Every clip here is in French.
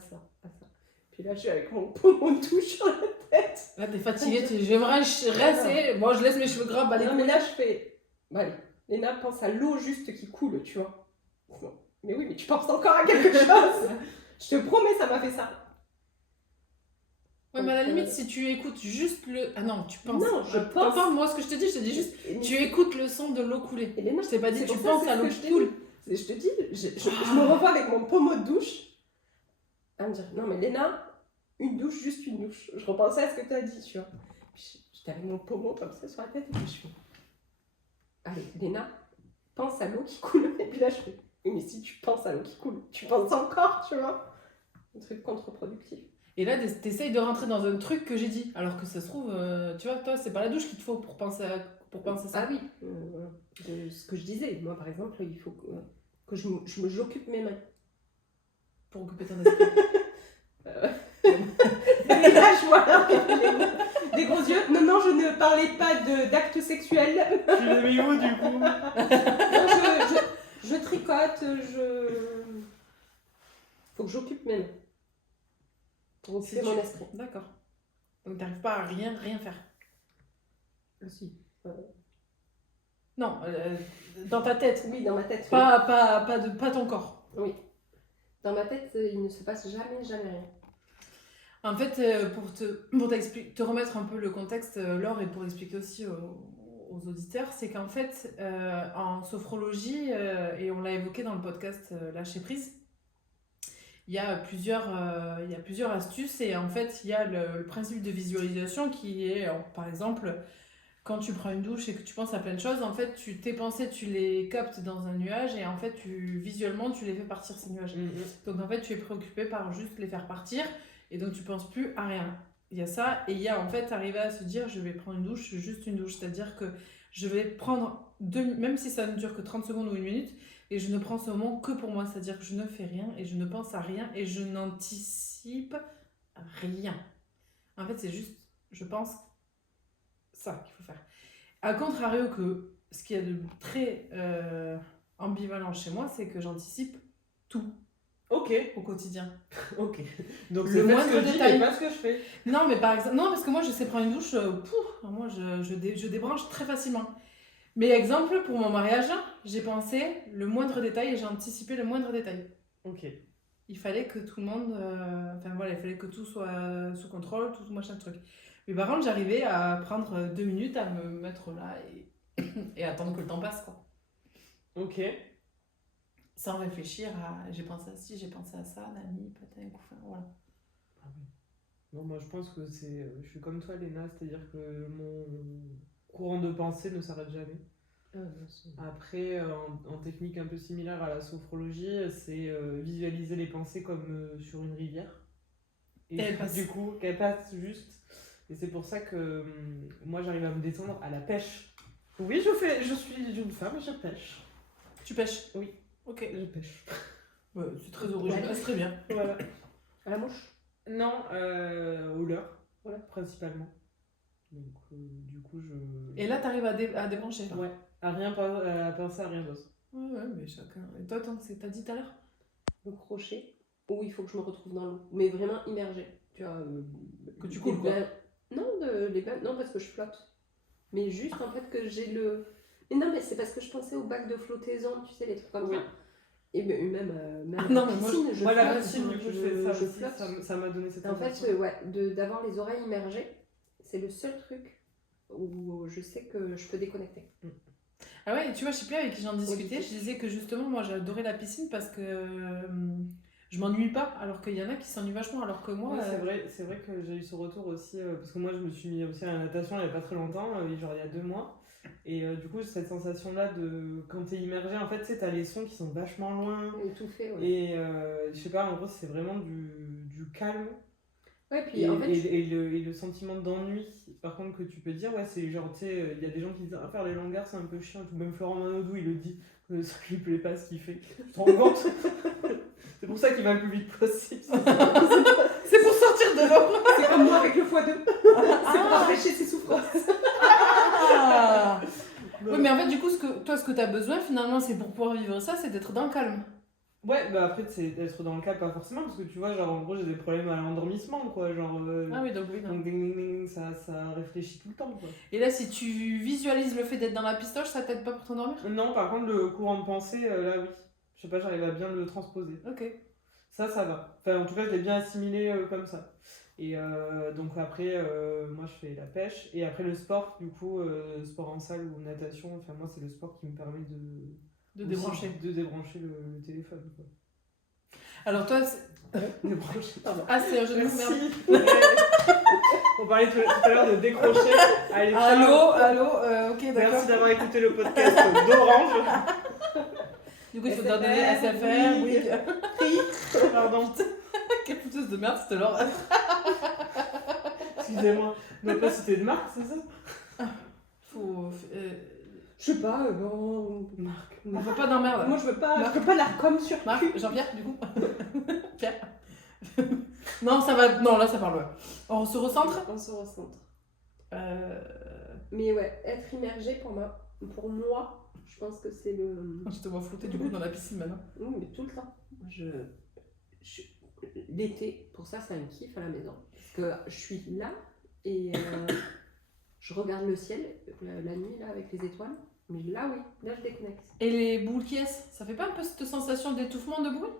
ça. Puis là, je suis avec mon pommeau de douche sur la tête. Là, t'es fatiguée, j'aimerais rester. Moi, je laisse mes cheveux gras, bah les Non, mais couilles. là, je fais... Bah, allez, Léna, pense à l'eau juste qui coule, tu vois. Bon. Mais oui, mais tu penses encore à quelque chose. Je te promets, ça m'a fait ça. Ouais, mais à la limite, si tu écoutes juste le... Ah non, tu penses. Non, je pense... T'entends, moi, ce que je te dis, je te dis juste, tu écoutes le son de l'eau couler. Et Léna, Je t'ai pas dit, c'est tu pour ça, penses c'est à ce l'eau que qui je coule. je te dis, je me revois avec mon pommeau de douche. À me dire, non mais Léna, une douche, juste une douche. Je repensais à ce que tu as dit, tu vois. Puis j'étais avec mon pommeau comme ça sur la tête et puis je fais, allez, Léna, pense à l'eau qui coule. Et puis là, je fais, oui, mais si tu penses à l'eau qui coule, tu penses encore, tu vois. Un truc contre-productif. Et là, t'essayes de rentrer dans un truc que j'ai dit. Alors que ça se trouve, tu vois, toi, c'est pas la douche qu'il te faut pour penser à ça. Ah oui, ce que je disais, moi par exemple, il faut que j'occupe mes mains. Pour occuper ton esprit. Et là, je vois des gros yeux. Non, je ne parlais pas d'actes sexuels. Tu l'as mis où du coup? Non, je tricote, faut que j'occupe mes mains. Pour occuper mon esprit. D'accord. Donc t'arrives pas à rien faire. Ah, si. Non, dans ta tête. Oui, dans ma tête. Pas ton corps. Oui. Dans ma tête, il ne se passe jamais rien. En fait, pour te remettre un peu le contexte, Laure, et pour expliquer aussi aux auditeurs, c'est qu'en fait, en sophrologie, et on l'a évoqué dans le podcast Lâcher prise, il y a plusieurs astuces, et en fait, il y a le principe de visualisation qui est, par exemple, quand tu prends une douche et que tu penses à plein de choses, en fait, tes pensées, tu les captes dans un nuage, et en fait, visuellement, tu les fais partir, ces nuages. Donc, en fait, tu es préoccupé par juste les faire partir, et donc tu penses plus à rien. Il y a ça, et il y a en fait arriver à se dire, je vais prendre une douche, juste une douche, c'est-à-dire que je vais prendre, même si ça ne dure que 30 secondes ou une minute, et je ne prends ce moment que pour moi, c'est-à-dire que je ne fais rien, et je ne pense à rien, et je n'anticipe rien. En fait, c'est juste, je pense, ça qu'il faut faire. A contrario que ce qu'il y a de très ambivalent chez moi, c'est que j'anticipe tout. Ok. Au quotidien. Ok. Donc Le c'est pas ce moindre que je dis, détail. mais pas ce que je fais. Non, mais par exemple, non, parce que moi je sais prendre une douche, moi je débranche très facilement. Mais exemple, pour mon mariage, j'ai pensé le moindre détail et j'ai anticipé le moindre détail. Ok. Il fallait que tout le monde, il fallait que tout soit sous contrôle, tout machin de truc. Mais par contre, j'arrivais à prendre 2 minutes à me mettre là et attendre que le temps passe, quoi. Ok. Sans réfléchir à j'ai pensé à ci, j'ai pensé à ça, nani, patin, couffin, voilà. Ah oui. Non, moi je pense que je suis comme toi, Léna, c'est-à-dire que mon courant de pensée ne s'arrête jamais. Après, en technique un peu similaire à la sophrologie, c'est visualiser les pensées comme sur une rivière. Et elle passe. Du coup, qu'elle passe juste. Et c'est pour ça que moi j'arrive à me détendre à la pêche. Oui, je suis une femme et je pêche. Tu pêches? Oui. Ok. Je pêche. Ouais, c'est très original, c'est très bien. Voilà. À la mouche? Non, au leurre, voilà, principalement. Donc, du coup, Et là, t'arrives à débrancher, là. Ouais, à penser à rien d'autre. Ouais, mais chacun. Et toi, t'as dit tout à l'heure? Le crochet, où il faut que je me retrouve dans l'eau, mais vraiment immergée. Tu vois, Que tu coules, quoi. Non, les bains, non, parce que je flotte. Mais juste en fait que j'ai le. Mais non, mais c'est parce que je pensais au bac de flottaison, tu sais, les trucs comme ça. Et même non, la mais piscine, Moi, la flotte, piscine, du coup, je fais ça je aussi, flotte. ça m'a donné cette En fait, sensation. d'avoir les oreilles immergées, c'est le seul truc où je sais que je peux déconnecter. Ah ouais, tu vois, je sais plus avec qui j'en discutais, je disais que justement, moi, j'adorais la piscine parce que je m'ennuie pas, alors qu'il y en a qui s'ennuient vachement, alors que moi... Ouais, c'est vrai que j'ai eu ce retour aussi, parce que moi, je me suis mis aussi à la natation il n'y a pas très longtemps, genre il y a 2 mois. Et du coup, cette sensation-là de quand t'es immergé, en fait, tu sais, t'as les sons qui sont vachement loin. Étouffé, ouais. Et je sais pas, en gros, c'est vraiment du calme. Ouais, puis en fait. Et le sentiment d'ennui, par contre, que tu peux dire, ouais, c'est genre, tu sais, il y a des gens qui disent, faire les longueurs, c'est un peu chiant. Même Florent Manodou, il le dit, ça lui plaît pas ce qu'il fait. Tu te rends compte? C'est pour ça qu'il va le plus vite possible. C'est pour sortir de l'eau. C'est comme moi avec le x2. C'est pour empêcher ses souffrances. Ah. Oui, mais en fait, du coup, ce que tu as besoin, finalement, c'est pour pouvoir vivre ça, c'est d'être dans le calme. Ouais, bah après, c'est d'être dans le cas, pas forcément, parce que tu vois, genre en gros, j'ai des problèmes à l'endormissement, quoi. Genre. Ah oui, donc oui. Non. Donc, ding, ding, ding, ça réfléchit tout le temps, quoi. Et là, si tu visualises le fait d'être dans la pistoche, ça t'aide pas pour t'endormir? Non, par contre, le courant de pensée, là, oui. Je sais pas, j'arrive à bien le transposer. Ok. Ça va. Enfin, en tout cas, je l'ai bien assimilé comme ça. Et donc après, moi, je fais la pêche. Et après, le sport, du coup, sport en salle ou natation, enfin, moi, c'est le sport qui me permet De débrancher. de débrancher le téléphone, quoi. Alors toi, Débrancher, pardon. ah, c'est un jeu de mots, merde. Merci. On parlait tout à l'heure de décrocher. Allez, Allô, ok, d'accord. merci d'avoir écouté le podcast d'Orange. Du coup, il faut te donner SFR, oui. Pardon. Quelle fouteuse de merde, c'était Laure. Excusez-moi. On n'a pas cité de marque, c'est ça? Je sais pas, bon. Marc. On veut pas d'emmerde. Moi, je veux pas la com sur Marc, cul. Jean-Pierre, du coup. Pierre. Non, ça va. Non, là, ça parle, ouais. On se recentre. On se recentre. Mais ouais, être immergé pour moi, je pense que c'est le. Je te vois flotter du coup dans la piscine maintenant. Oui, mais tout le temps. L'été, pour ça, c'est un kiff à la maison. Parce que je suis là et je regarde le ciel la nuit là avec les étoiles. Mais là, oui, là, je déconnecte. Et les boules qui est, ça fait pas un peu cette sensation d'étouffement de bruit?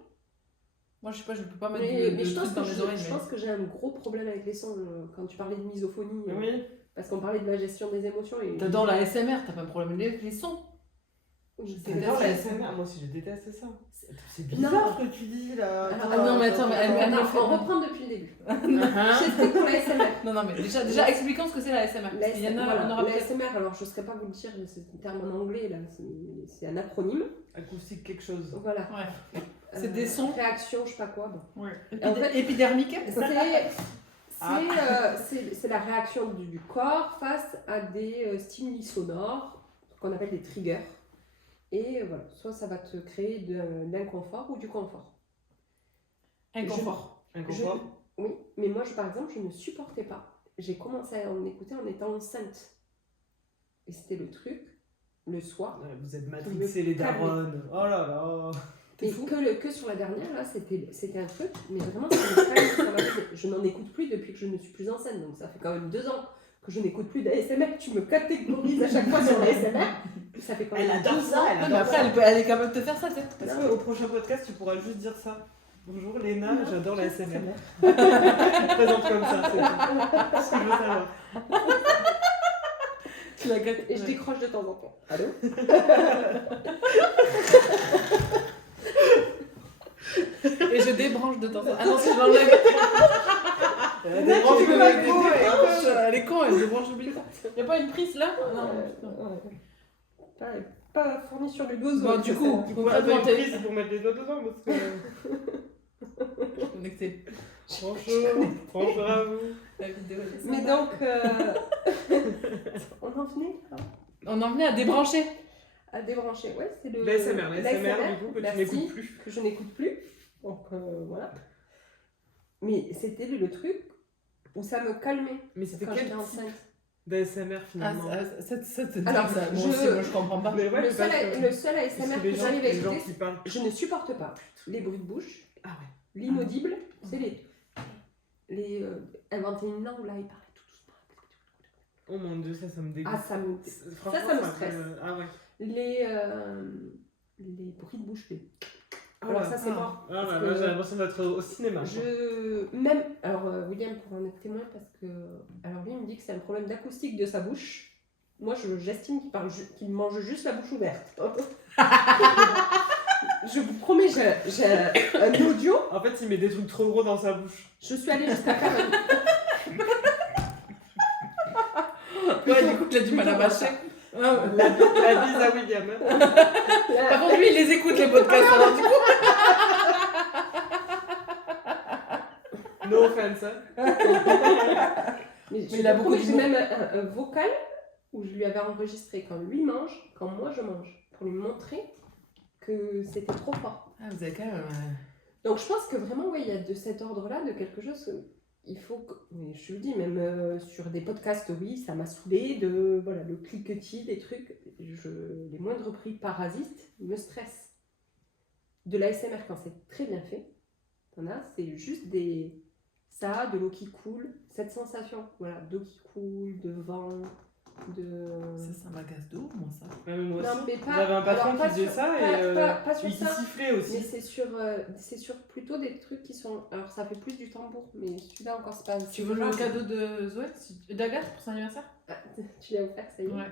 Moi, je sais pas, je peux pas mettre Mais de je pense trucs dans mes oreilles. je pense que j'ai un gros problème avec les sons quand tu parlais de misophonie. Oui. Parce qu'on parlait de la gestion des émotions. Et T'adores la SMR, t'as pas de problème avec les sons. J'adore la SMR. Moi aussi, je déteste ça. C'est bizarre Non. ce que tu dis là. Ah non, mais attends, mais elle Non, me fait. on reprend depuis le début. Hein J'explique pour la SMR. Non, mais déjà expliquons ce que c'est la SMR. Parce qu'il y en a, Voilà, on aura la peut-être. SMR, alors je ne saurais pas vous le dire, c'est un terme en anglais, là, c'est un acronyme. Acoustique quelque chose. Voilà. Ouais. C'est des sons. Réaction, je sais pas quoi. Bon. Ouais. En fait, Épidermique. C'est la réaction du corps face à des stimuli sonores qu'on appelle des triggers. Et voilà, soit ça va te créer de l'inconfort ou du confort. Inconfort. Inconfort. Oui, mais moi, par exemple, je ne supportais pas. J'ai commencé à en écouter en étant enceinte. Et c'était le truc, le soir. Ouais, vous êtes matrixés les daronnes. Oh là là. Et que sur la dernière, là, c'était un truc, mais vraiment, ça me calme, ça m'a fait- je n'en écoute plus depuis que je ne suis plus enceinte. Donc ça fait quand même 2 ans que je n'écoute plus d'ASMR. Tu me catégorises à chaque fois sur l'ASMR. Ça fait quand même Elle adore 2 ça, ans. elle Non, mais après, elle est capable de te faire ça, tu sais. Est-ce qu'au prochain podcast, tu pourras juste dire ça? Bonjour Léna, j'adore la SMR. Présente comme ça, c'est tout. Ce que je veux savoir. Tu la gâtes. Et je décroche de temps en temps. Allô? Et je débranche de temps en temps. Ah non, si je l'enlève. Débranche le micro et hop. Elle est con, elle débranche le bouton. Y'a pas une prise là? Non, putain. Pas fourni sur le dos. Bon, du coup, Concrètement, c'est pour mettre les doigts dedans parce que. Connecté. Bonjour à vous. La vidéo est Mais sympa. donc, on en venait On en venait à débrancher. à débrancher. Ouais, c'est le. L'ASMR, du coup, que tu merci, n'écoutes plus. que je n'écoute plus. Donc voilà. Mais c'était le truc où ça me calmait Mais c'était quand quel j'étais type enceinte. d'ASMR Ah, finalement? ça te dit Alors, ça. Moi je- aussi, moi je comprends pas. Mais ouais, Le seul, parce que- le seul parce ASMR que que j'arrive à les gens écouter, qui parlent. je ne supporte pas les bruits de bouche, Ah ouais. l'inaudible, c'est les inventer une langue là et parler tout doucement. Oh mon dieu, ça me dégoûte. Ah, ça me Franchement, ça me stresse. Ah ouais. les bruits de bouche. Alors ça c'est mort. Ah là Parce là, que j'ai l'impression d'être au cinéma. Alors William pourra en être témoin parce que alors lui il me dit que c'est un problème d'acoustique de sa bouche. Moi j'estime qu'il mange juste la bouche ouverte. Je vous promets, j'ai un audio. En fait, il met des trucs trop gros dans sa bouche. Je suis allée jusqu'à faire Ouais, du coup, tu as du mal à mâcher. La bise à William. Par contre, lui, il les écoute, les podcasts. Alors, du coup. No offense. Hein. Mais il a beaucoup J'ai d'humour. même un vocal où je lui avais enregistré quand lui mange, quand moi je mange, pour lui montrer que c'était trop fort. Ah, vous avez quand même. Donc je pense que vraiment, ouais, il y a de cet ordre-là, de quelque chose. Il faut que. Mais je vous dis, même sur des podcasts, oui, ça m'a saoulé de. Voilà, le cliquetis, des trucs. Les moindres bruits parasites me stressent. de l'ASMR quand c'est très bien fait. T'en as, c'est juste des... Ça, de l'eau qui coule, cette sensation, voilà, d'eau qui coule, de vent, de... Ça m'agace d'eau, moi, ça. Ouais, mais moi Non, aussi. mais pas- J'avais un patron alors, pas qui faisait sur- ça pas- et pas sur il ça. sifflait Mais aussi. c'est sur plutôt des trucs qui sont... Alors ça fait plus du tambour, mais celui-là encore c'est pas... Tu veux le cadeau de Zoé, d'Agathe pour son anniversaire? Ah, tu l'as offert, ça y est. Ouais.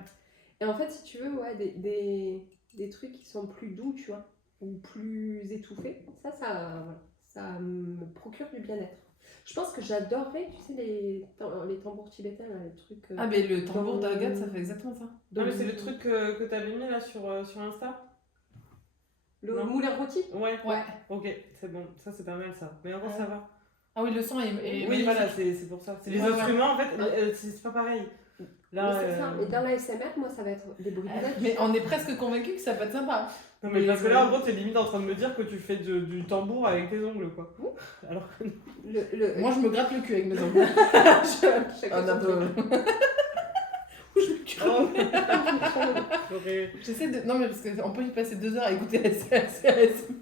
Et en fait, si tu veux, ouais, des trucs qui sont plus doux, tu vois, ou plus étouffés, ça me procure du bien-être. Je pense que j'adorerais, tu sais, les tambours tibétains, là, les trucs... Ah, mais le tambour dans- d'Agathe, ça fait exactement ça. Non, mais c'est le truc que t'avais mis là sur Insta. Le Non. moulin rôti. Ouais. Ouais. Ok, c'est bon. Ça, c'est pas mal ça. Mais encore, Ouais. ça va. Ah oui, le son est Oui, magnifique. voilà, c'est pour ça. C'est les Ouais, ouais. instruments, en fait, c'est pas pareil. Là, Mais c'est ça. Et dans la SMR, moi, ça va être des bruits de Mais on est presque convaincus que ça peut être sympa. Non, mais parce que là, en gros, t'es limite en train de me dire que tu fais du tambour avec tes ongles, quoi. Alors que Moi, je me gratte le cul avec mes ongles. Chacun Un son peu. truc. Oh, j'aurais- J'essaie de. Non, mais parce qu'on peut y passer 2 heures à écouter ASMR.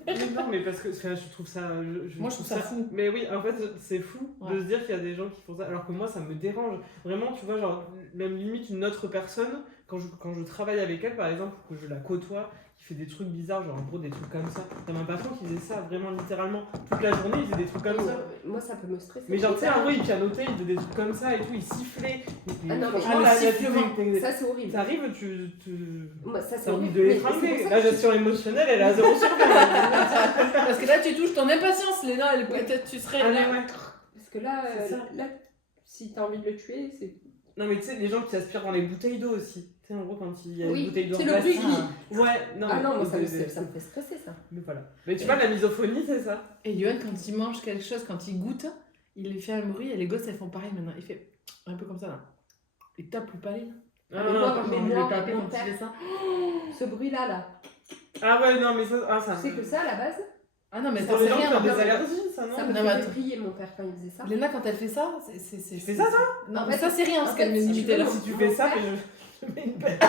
Mais non, mais parce que enfin, je trouve ça. Moi, je trouve ça fou. Mais oui, en fait, c'est fou Ouais. de se dire qu'il y a des gens qui font ça, alors que moi, ça me dérange. Vraiment, tu vois, genre, même limite une autre personne, quand je travaille avec elle, par exemple, que je la côtoie, qui fait des trucs bizarres, genre en gros des trucs comme ça. T'as un patron qui faisait ça vraiment littéralement toute la journée, il faisait des trucs comme ça. Moi, ça peut me stresser. Mais genre, tu sais, en vrai, il pianotait, il faisait des trucs comme ça et tout, il sifflait. Ah non, mais franchement, le là, sifflement, Ça, c'est horrible. t'arrives, Moi, ça, c'est t'as envie horrible. de Mais l'étrangler. c'est pour ça La que gestion émotionnelle, elle est à 0 sur 20. Parce que là, tu touches ton impatience, Léna. Peut-être tu serais. Ah, là. mais ouais. Parce que là, C'est ça. là si t'as envie de le tuer, c'est... Non, mais tu sais, les gens qui aspirent dans les bouteilles d'eau aussi. Tu sais, en gros, quand il y a Oui, une bouteille d'eau c'est en le bruit plastique. qui... Ouais, non. Ah mais- non, moi, ça me fait stresser, ça. Mais voilà. Mais tu vois, la misophonie, c'est ça. Et Yoann, quand il mange quelque chose, quand il goûte, il fait un bruit et les gosses, elles font pareil maintenant. Il fait un peu comme ça, là. Il tape le palais. Ah, mais moi, J'ai envie de le moi, taper mon quand il père- fait ça. Ce bruit-là, là. Ah ouais, non, mais ça. Ah, ça Tu sais que ça, à la base, Ah non, mais C'est ça pour les c'est gens qui rien. ont des non, mais- allergies, ça, non ça me Non, mais faisait attends. briller, mon père, quand il faisait ça. Léna, quand elle fait ça, c'est. Tu fais ça, toi Non, En mais fait, ça, c'est rien, en ce qu'elle fait, met si limité tu là. veux, Si tu mon fais ça, père- mais je mets une bête.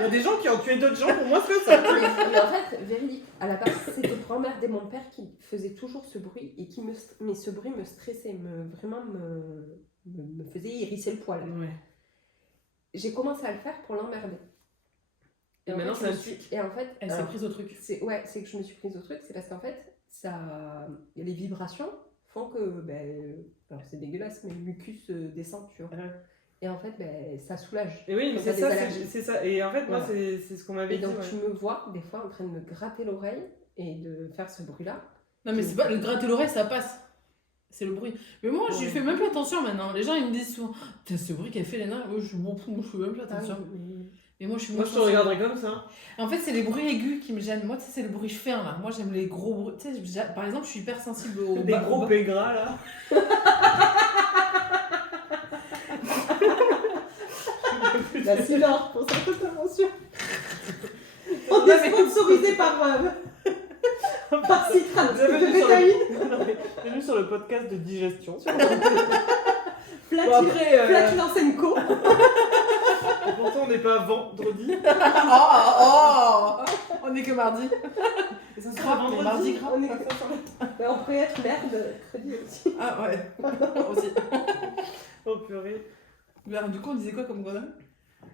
Il y a des gens qui ont tué d'autres gens, pour moi, c'est ça. Mais en fait, véridique, à la base, c'était pour emmerder mon père qui faisait toujours ce bruit et qui mais ce bruit me stressait, vraiment me faisait hérisser le poil. Ouais. J'ai commencé à le faire pour l'emmerder. Et en maintenant, fait, ça je me suis- Et en fait, Elle s'est alors, prise au truc. c'est que je me suis prise au truc, c'est parce qu'en fait, les vibrations font que, alors c'est dégueulasse, mais le mucus descend, tu vois. Ouais. Et en fait, ça soulage. Et oui, mais Quand c'est t'as des ça, allergies. c'est ça. Et en fait, moi, Voilà. c'est ce qu'on m'avait Et dit. donc ouais. tu me vois des fois en train de me gratter l'oreille et de faire ce bruit-là. Non, mais c'est pas. Le gratter l'oreille, ça passe. C'est le bruit. Mais moi, je Ouais. fais même plus attention maintenant. Les gens, ils me disent souvent Putain, ce bruit qu'elle fait, Léna. Moi, je m'en fous, moi, je fais même plus attention. Mais moi, je suis Moi, moins je te regarderais comme ça. En fait, c'est les bruits aigus qui me gênent. Moi, tu sais, c'est le bruit fin, là. Moi, j'aime les gros bruits. Tu sais, par exemple, je suis hyper sensible aux... Des gros pégras, là. La Silor pour cette intervention. On est sponsorisé par Citrate Bienvenue de sur Bétaïne. Bienvenue sur le podcast de digestion. Platine après, Platine Ensenco. et pourtant, on n'est pas vendredi. Oh On est que mardi. Et ça Grave, mais mardi gras. On est que ça sur le- on pourrait être merde crédit aussi. Ah ouais, aussi. Oh purée. Mais alors, du coup, on disait quoi comme connerie?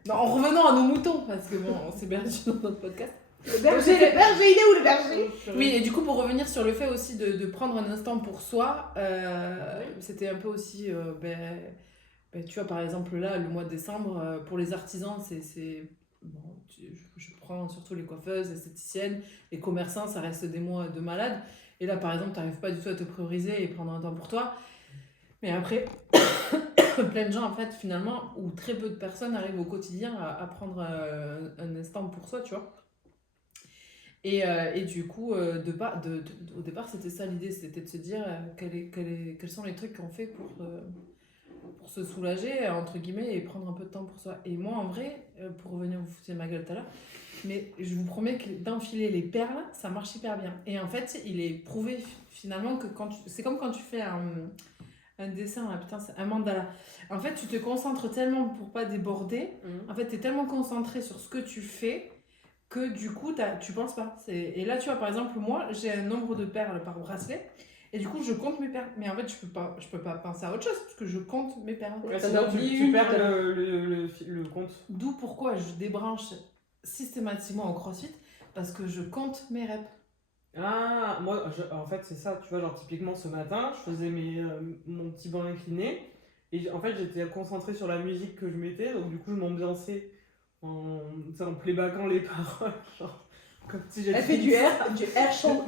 Non, en revenant à nos moutons, parce que bon, on s'est perdu dans notre podcast. Le berger, il est où le berger? Oui, et du coup, pour revenir sur le fait aussi de prendre un instant pour soi, c'était un peu aussi, tu vois, par exemple, là, le mois de décembre, pour les artisans, bon, je prends surtout les coiffeuses, les esthéticiennes, les commerçants, ça reste des mois de malades. Et là, par exemple, tu n'arrives pas du tout à te prioriser et prendre un temps pour toi. Mais après, plein de gens, en fait, finalement, ou très peu de personnes arrivent au quotidien à prendre un instant pour soi, tu vois. Et du coup, au départ, c'était ça l'idée, c'était de se dire quels sont les trucs qu'on fait pour se soulager, entre guillemets, et prendre un peu de temps pour soi. Et moi, en vrai, pour revenir vous foutre ma gueule tout à l'heure, mais je vous promets que d'enfiler les perles, ça marche hyper bien. Et en fait, il est prouvé finalement que c'est comme quand tu fais un dessin, là, putain, c'est un mandala. En fait, tu te concentres tellement pour pas déborder. En fait, tu es tellement concentré sur ce que tu fais que du coup, tu penses pas. Et là, tu vois, par exemple, moi, j'ai un nombre de perles par bracelet. Et du coup, je compte mes perles. Mais en fait, je peux pas penser à autre chose, parce que je compte mes perles. Ouais, sinon, tu perds le compte. D'où pourquoi je débranche systématiquement au CrossFit, parce que je compte mes reps. Ah, moi, en fait, c'est ça, tu vois, genre, typiquement, ce matin, je faisais mon petit banc incliné, et en fait, j'étais concentrée sur la musique que je mettais, donc du coup, je m'ambiançais en playbackant les paroles, genre, comme si j'étais... Elle fait du air chant.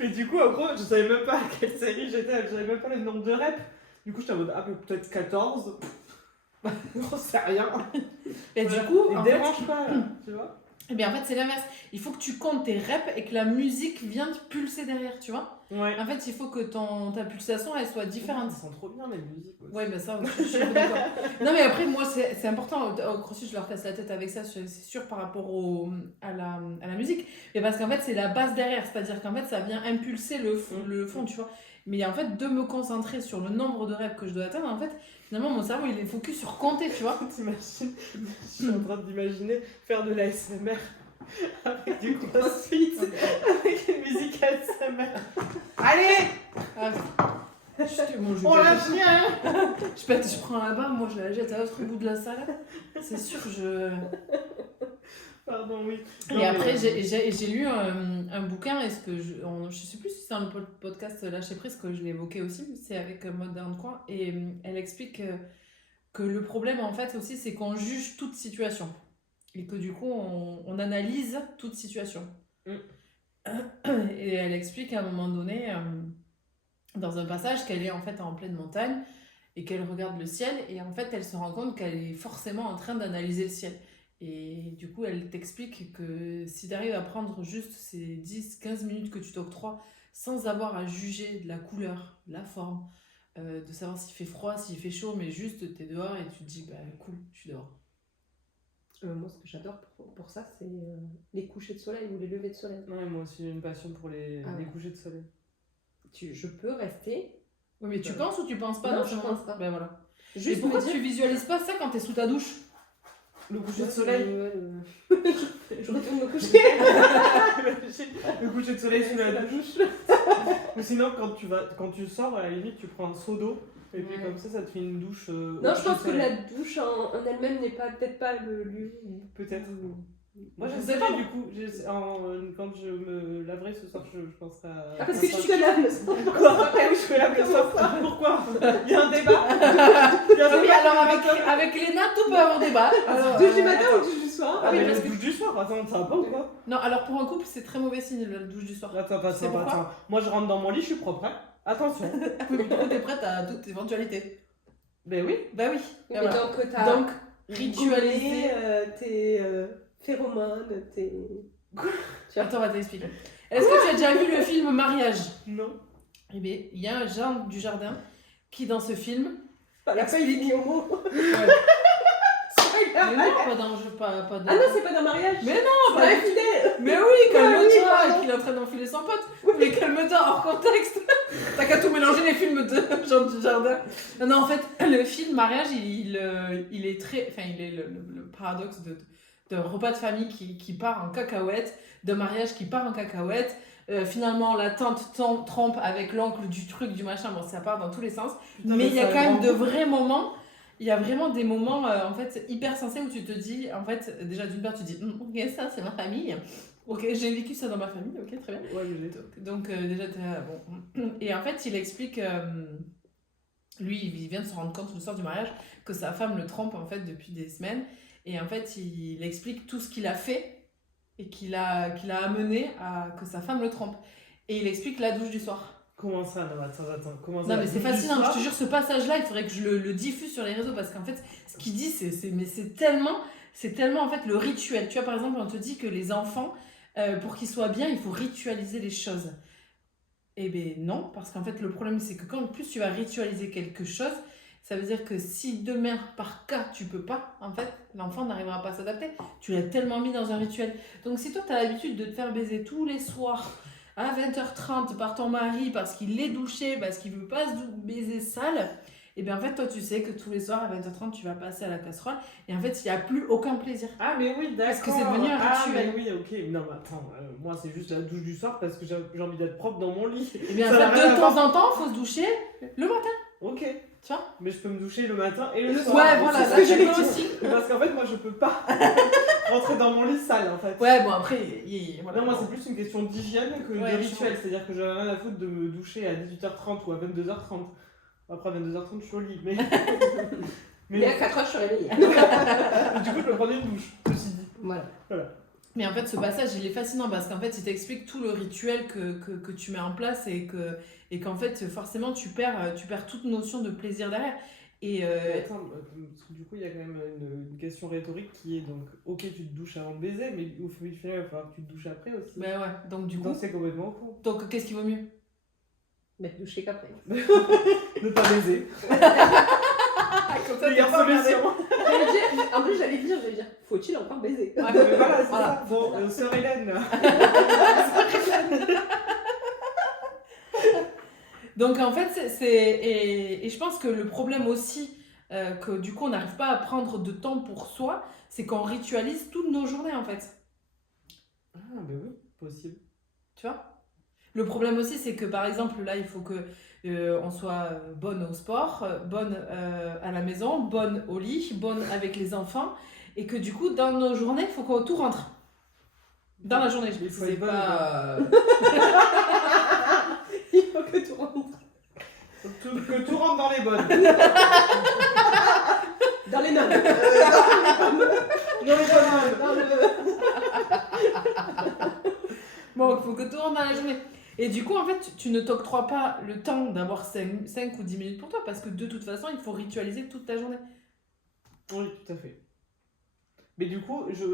Mais du coup, en gros, je savais même pas à quelle série j'étais, je savais même pas le nombre de reps. Du coup, j'étais en mode, ah, mais peut-être 14. Non, c'est rien. Et du coup, et en dérange fait, pas, tu vois. Eh bien, en fait, c'est l'inverse. Il faut que tu comptes tes reps et que la musique vienne pulser derrière, tu vois. Ouais. En fait, il faut que ta pulsation, elle soit différente. Ils sont trop bien, les musiques aussi. Ouais, bah ça, je suis d'accord. Non, mais après, moi, c'est important. Au CrossFit, je leur casse la tête avec ça, c'est sûr, par rapport à la musique. Mais parce qu'en fait, c'est la base derrière. C'est-à-dire qu'en fait, ça vient impulser le fond, tu vois. Mais en fait, de me concentrer sur le nombre de reps que je dois atteindre, en fait, finalement, mon cerveau, il est focus sur compter, tu vois. T'imagines, je suis en train d'imaginer faire de la SMR avec du CrossFit, avec une musique ASMR. Allez, on lâche rien. Je prends la barre, moi je la jette à l'autre bout de la salle. C'est sûr, Pardon, oui. Et après, j'ai lu un bouquin, je sais plus si c'est dans le podcast Lâcher Prise que je l'ai évoqué aussi, c'est avec Maud Coin, et elle explique que le problème en fait aussi, c'est qu'on juge toute situation. Et que du coup, on analyse toute situation. Et elle explique à un moment donné, dans un passage, qu'elle est en fait en pleine montagne et qu'elle regarde le ciel, et en fait, elle se rend compte qu'elle est forcément en train d'analyser le ciel. Et du coup, elle t'explique que si tu arrives à prendre juste ces 10-15 minutes que tu t'octroies sans avoir à juger de la couleur, de la forme, de savoir s'il fait froid, s'il fait chaud, mais juste t'es dehors et tu te dis, bah cool, je suis dehors. Moi, ce que j'adore pour ça, c'est les couchers de soleil ou les levées de soleil. Ouais, moi aussi, j'ai une passion pour les couchers de soleil. Je peux rester. Oui, mais tu penses ou tu penses pas? Non, dans ce je moment pense pas. Ben voilà. Juste et pourquoi me dire... tu visualises pas ça quand t'es sous ta douche? Le coucher de soleil. Je retourne me coucher. Le coucher de soleil sous la douche. Ou sinon, quand tu sors, à la limite, tu prends un seau d'eau. Et puis comme ça te fait une douche. Non, je pense que la douche en elle-même n'est peut-être pas le lieu. Peut-être. Moi, je Je sais sais pas, pas. du coup, quand je me laverai ce soir, je penserai à. Ah, parce que tu te laves le soir. Quoi? Ah oui, je me lave le soir. Pourquoi? Il y a un débat. Oui, alors avec Léna, tout peut avoir débat. Alors, Douche du matin ou douche du soir? Ah, mais parce la que- douche du soir, attends, ça va pas ou quoi? Non, alors pour un couple, c'est très mauvais signe la douche du soir. C'est pourquoi Attends. Moi, je rentre dans mon lit, je suis propre, hein. Attention. Oui, mais du coup, t'es prête à toute éventualité. Ben oui. Bah oui. Mais Voilà. donc, t'as Donc, ritualiser. tes phéromones, tes... Attends, on va t'expliquer. Est-ce que tu as déjà vu le film Mariage? Non. Eh bien, il y a un Jean du Jardin qui, dans ce film. Elle a pas eu les homo. Ouais. Mais non, pas dans. Pas dans... Ah non, c'est pas d'un mariage. Mais non, c'est pas un fidèle. Mais oui, calme-toi, oui, pardon. qu'il est en train d'enfiler son pote. Mais calme-toi, hors contexte. T'as qu'à tout mélanger les films de Jean du Jardin. Non, en fait, le film Mariage, il est très. Enfin, il est le paradoxe d'un repas de famille qui part en cacahuète, d'un mariage qui part en cacahuète. Finalement, la tante trompe avec l'oncle du truc, du machin. Bon, ça part dans tous les sens. Putain, mais il y a c'est quand un même grand de couple. vrais moments. Il y a vraiment des moments en fait hyper sensés où tu te dis, en fait, déjà d'une part, tu dis, ok, ça c'est ma famille. Ok, j'ai vécu ça dans ma famille, ok, très bien. Ouais, mais j'ai. Donc déjà, t'es là, bon. Et en fait, il explique, lui, il vient de se rendre compte le soir du mariage que sa femme le trompe en fait depuis des semaines. Et en fait, il explique tout ce qu'il a fait et qu'il a amené à que sa femme le trompe. Et il explique la douche du soir. Comment ça? Non, attends. Comment ça? Non mais c'est La douche du fascinant, soir je te jure, ce passage-là, il faudrait que je le diffuse sur les réseaux parce qu'en fait, ce qu'il dit, c'est tellement en fait le rituel. Tu vois, par exemple, on te dit que les enfants, pour qu'ils soient bien, il faut ritualiser les choses. Eh bien non, parce qu'en fait, le problème, c'est que quand plus tu vas ritualiser quelque chose, ça veut dire que si demain, par cas, tu peux pas, en fait, l'enfant n'arrivera pas à s'adapter. Tu l'as tellement mis dans un rituel. Donc si toi, tu as l'habitude de te faire baiser tous les soirs à 20h30 par ton mari parce qu'il est douché, parce qu'il veut pas se baiser sale, Et bien en fait, toi, tu sais que tous les soirs à 20h30, tu vas passer à la casserole. Et en fait, il n'y a plus aucun plaisir. Ah, mais oui, d'accord. Parce que c'est devenu un rituel. Ah, mais oui, ok. Non, mais attends, moi, c'est juste la douche du soir parce que j'ai envie d'être propre dans mon lit. Et bien en Ça n'a fait, rien de à temps voir. en temps, il faut se doucher le matin. Ok. Tu vois? Mais je peux me doucher le matin et le soir. Ouais, voilà, c'est ce là, que tu j'allais peux dire. aussi. Parce qu'en fait, moi, je peux pas rentrer dans mon lit sale, en fait. Ouais, bon, après, voilà. Non, moi, c'est plus une question d'hygiène que Ouais, de je rituel. vois. C'est-à-dire que j'en ai rien à foutre de me doucher à 18h30 ou à 22h30. Après, à 22h30, je suis au lit. Mais, Mais à 4h, je suis réveillée. du coup, je peux prendre une douche, ceci dit. Voilà. Mais en fait, ce passage, il est fascinant parce qu'en fait, il t'explique tout le rituel que tu mets en place et qu'en fait, forcément, tu perds toute notion de plaisir derrière. Et Mais attends, parce que du coup, il y a quand même une question rhétorique qui est donc, ok, tu te douches avant le baiser, mais au final, il va falloir que tu te douches après aussi. ben ouais, donc du coup, Donc, c'est complètement con. donc qu'est-ce qui vaut mieux? Mais doucher qu'après. Ne pas baiser. Comme ça, Meilleure t'es pas emmerdé. solution. En plus, j'allais dire, faut-il encore baiser? Ouais. Mais voilà, c'est Voilà. ça. Bon, sœur Hélène. Donc en fait, et je pense que le problème aussi, que du coup on n'arrive pas à prendre de temps pour soi, c'est qu'on ritualise toutes nos journées en fait. Ah, ben oui, possible. Tu vois? Le problème aussi, c'est que par exemple là, il faut que on soit bonne au sport, bonne à la maison, bonne au lit, bonne avec les enfants, et que du coup dans nos journées, il faut qu'on tout rentre. Dans la journée, je Il faut sais être bonne, pas. Il faut que tout rentre. Que tout rentre dans les bonnes. Dans les noms. Dans les bonnes. Dans le... Bon, il faut que tout rentre dans la journée. Et du coup, en fait, tu ne t'octroies pas le temps d'avoir 5 ou 10 minutes pour toi parce que de toute façon, il faut ritualiser toute ta journée. Oui, tout à fait. Mais du coup, je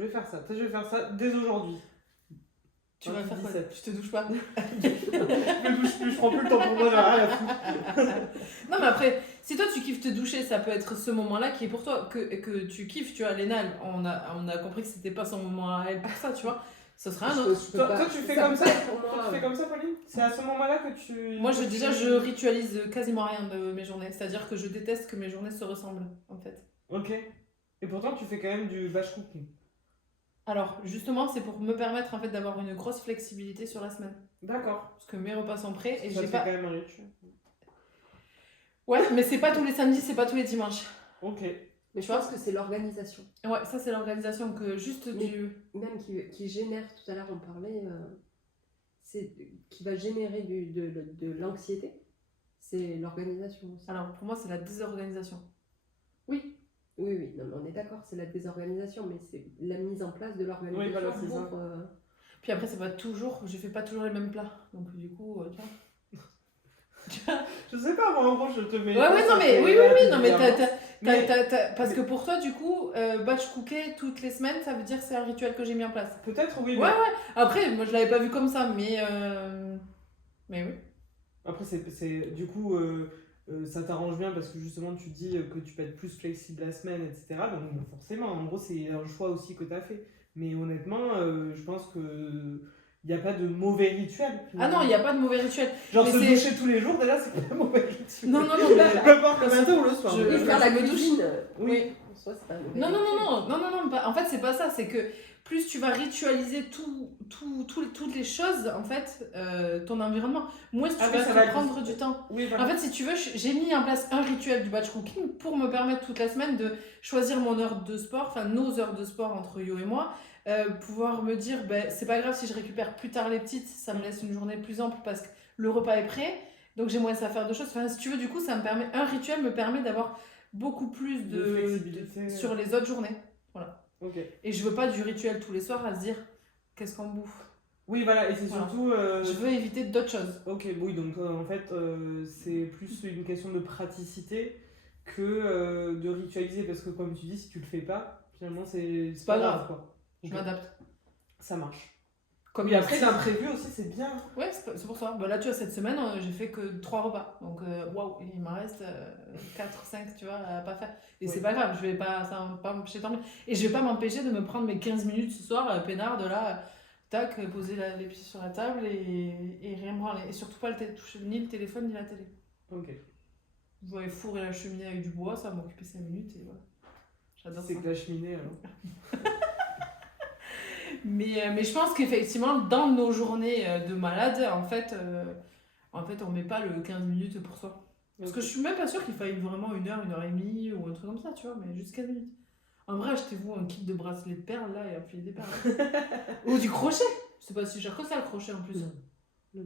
vais faire ça. Peut-être je vais faire ça dès aujourd'hui. Tu vas faire quoi? 17. Tu te douches pas? Je me douche plus, je prends plus le temps pour moi, j'ai rien à foutre. Non, mais après, si toi tu kiffes te doucher, ça peut être ce moment-là qui est pour toi, que tu kiffes, tu vois, Léna, on a compris que c'était pas son moment à elle pour ça, tu vois. Ce sera un autre. Toi, tu fais Ça comme peut ça être pour Toi, moi, tu fais comme ça, Pauline? C'est à ce moment-là que tu... Moi, que tu- je ritualise quasiment rien de mes journées. C'est-à-dire que je déteste que mes journées se ressemblent, en fait. Ok. Et pourtant, tu fais quand même du batch cooking. Alors, justement, c'est pour me permettre en fait d'avoir une grosse flexibilité sur la semaine. D'accord. Parce que mes repas sont prêts et Ça j'ai te fait pas. quand même un rituel. Ouais, mais c'est pas tous les samedis, c'est pas tous les dimanches. Ok. Mais je pense que c'est l'organisation. Ouais, ça c'est l'organisation que juste Mais- du. Même qui génère, tout à l'heure on parlait, c'est qui va générer de l'anxiété. C'est l'organisation aussi. Alors pour moi, c'est la désorganisation. Oui, oui, non, mais on est d'accord, c'est la désorganisation, mais c'est la mise en place de l'organisation Oui, voilà, c'est pour... Puis après, c'est pas toujours. Je fais pas toujours les mêmes plats. Donc du coup, tu vois. Je sais pas, moi, en gros, je te mets... Ouais, non, mais oui, non, mais Mais- parce que pour toi, du coup, batch cooker toutes les semaines, ça veut dire que c'est un rituel que j'ai mis en place. Peut-être, oui, Ouais, mais... Après, moi, je l'avais pas vu comme ça, mais oui. Après, c'est du coup, ça t'arrange bien parce que justement, tu dis que tu peux être plus flexible la semaine, etc. Donc, bon, forcément, en gros, c'est un choix aussi que tu as fait. Mais honnêtement, je pense que il n'y a pas de mauvais rituel. Ah non, il n'y a pas de mauvais rituel. Genre mais se c'est- doucher tous les jours, déjà, c'est pas un mauvais rituel. Non, mais. Peu importe le matin ou le soir. Je- Et Mais- faire la me douche. cuisine, Oui. en soi, c'est pas mauvais. Non, pas- en fait, c'est pas ça. C'est que plus tu vas ritualiser toutes les choses, en fait, ton environnement, moins tu Ah oui, vas ça te va prendre du temps. Oui, voilà. En fait, si tu veux, j'ai mis en place un rituel du batch cooking pour me permettre toute la semaine de choisir mon heure de sport, enfin nos heures de sport entre Yo et moi, pouvoir me dire, ben, c'est pas grave si je récupère plus tard les petites, ça me laisse une journée plus ample parce que le repas est prêt, donc j'ai moins à faire de choses. Enfin, si tu veux, du coup, un rituel me permet d'avoir beaucoup plus De flexibilité. sur les autres journées. Voilà. Ok. Et je veux pas du rituel tous les soirs à se dire, qu'est-ce qu'on bouffe. Oui, voilà, et c'est Voilà. surtout... Je veux éviter d'autres choses. Ok, oui, donc en fait, c'est plus une question de praticité que de ritualiser, parce que comme tu dis, si tu le fais pas, finalement, c'est pas grave. quoi. Je Ok. m'adapte. Ça marche. Comme Et après, d'imprévu aussi, c'est bien. Ouais, c'est pour ça. Bah là, tu vois, cette semaine, j'ai fait que 3 repas. Donc, waouh, il m'en reste 4, 5, tu vois, à pas faire. Et Oui. c'est pas grave, ça va pas m'empêcher de dormir. Et je vais pas m'empêcher de me prendre mes 15 minutes ce soir, peinard, de là, tac, poser les pieds sur la table et rien branler. Et surtout pas toucher ni le téléphone ni la télé. Ok. Je vais fourrer la cheminée avec du bois, ça va m'occuper 5 minutes et voilà. J'adore ça. C'est que la cheminée alors. Mais je pense qu'effectivement, dans nos journées de malade, en fait, on met pas le 15 minutes pour soi. Parce que je suis même pas sûre qu'il faille vraiment 1 heure, 1h30 ou un truc comme ça, tu vois, mais juste 15 minutes. En vrai, achetez-vous un kit de bracelet de perles là et appuyez des perles. Ou du crochet. C'est pas si cher que ça le crochet en plus. Non.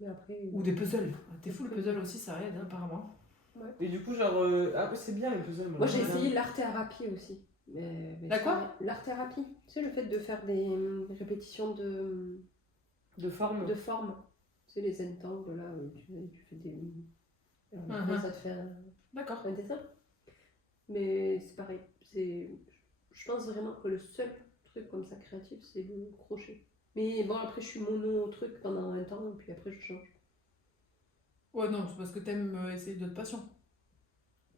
Mais après... Ou des puzzles. T'es fou, le puzzle aussi ça aide hein, apparemment. Ouais. Et du coup, genre. Ah, c'est bien les puzzles. Moi j'ai essayé l'art-thérapie aussi. Mais La quoi? L'art-thérapie. Tu sais, le fait de faire des répétitions De forme. de forme. Tu sais, les entangles là, où tu fais des. Alors, après, ça te fait D'accord. un dessin. Mais c'est pareil. Je pense vraiment que le seul truc comme ça créatif, c'est le crochet. Mais bon, après, je suis mono au truc pendant un temps, et puis après, je change. Ouais, non, c'est parce que t'aimes essayer d'autres passions.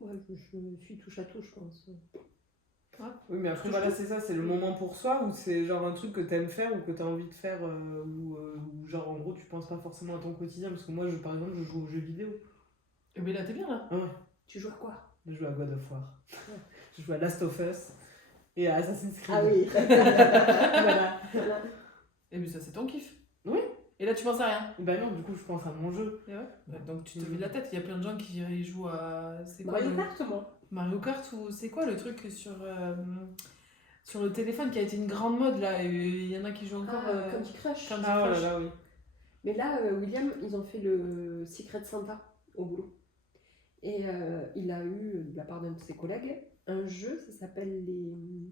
Ouais, je suis touche à tout, je pense. Oui, mais après, voilà, c'est ça, c'est le moment pour soi ou c'est genre un truc que t'aimes faire ou que t'as envie de faire ou genre en gros tu penses pas forcément à ton quotidien parce que moi, par exemple, je joue aux jeux vidéo. Et mais là, t'es bien là. Ah ouais. Tu joues à quoi? Je joue à God of War. Je joue à Last of Us et à Assassin's Creed. Ah oui. Voilà. Et mais ça, c'est ton kiff. Oui. Et là, tu penses à rien. Bah non, du coup, je pense à mon jeu. Et ouais. Bah, donc tu te vides la tête. Il y a plein de gens qui y jouent à. C'est quoi Mario Kart, moi. Mario Kart ou c'est quoi le truc sur le téléphone qui a été une grande mode là. Il y en a qui jouent encore. Candy Crush. Candy Ah Crush. là là, oui. Mais là, William, ils ont fait le Secret Santa au boulot. Et il a eu, de la part d'un de ses collègues, un jeu, ça s'appelle les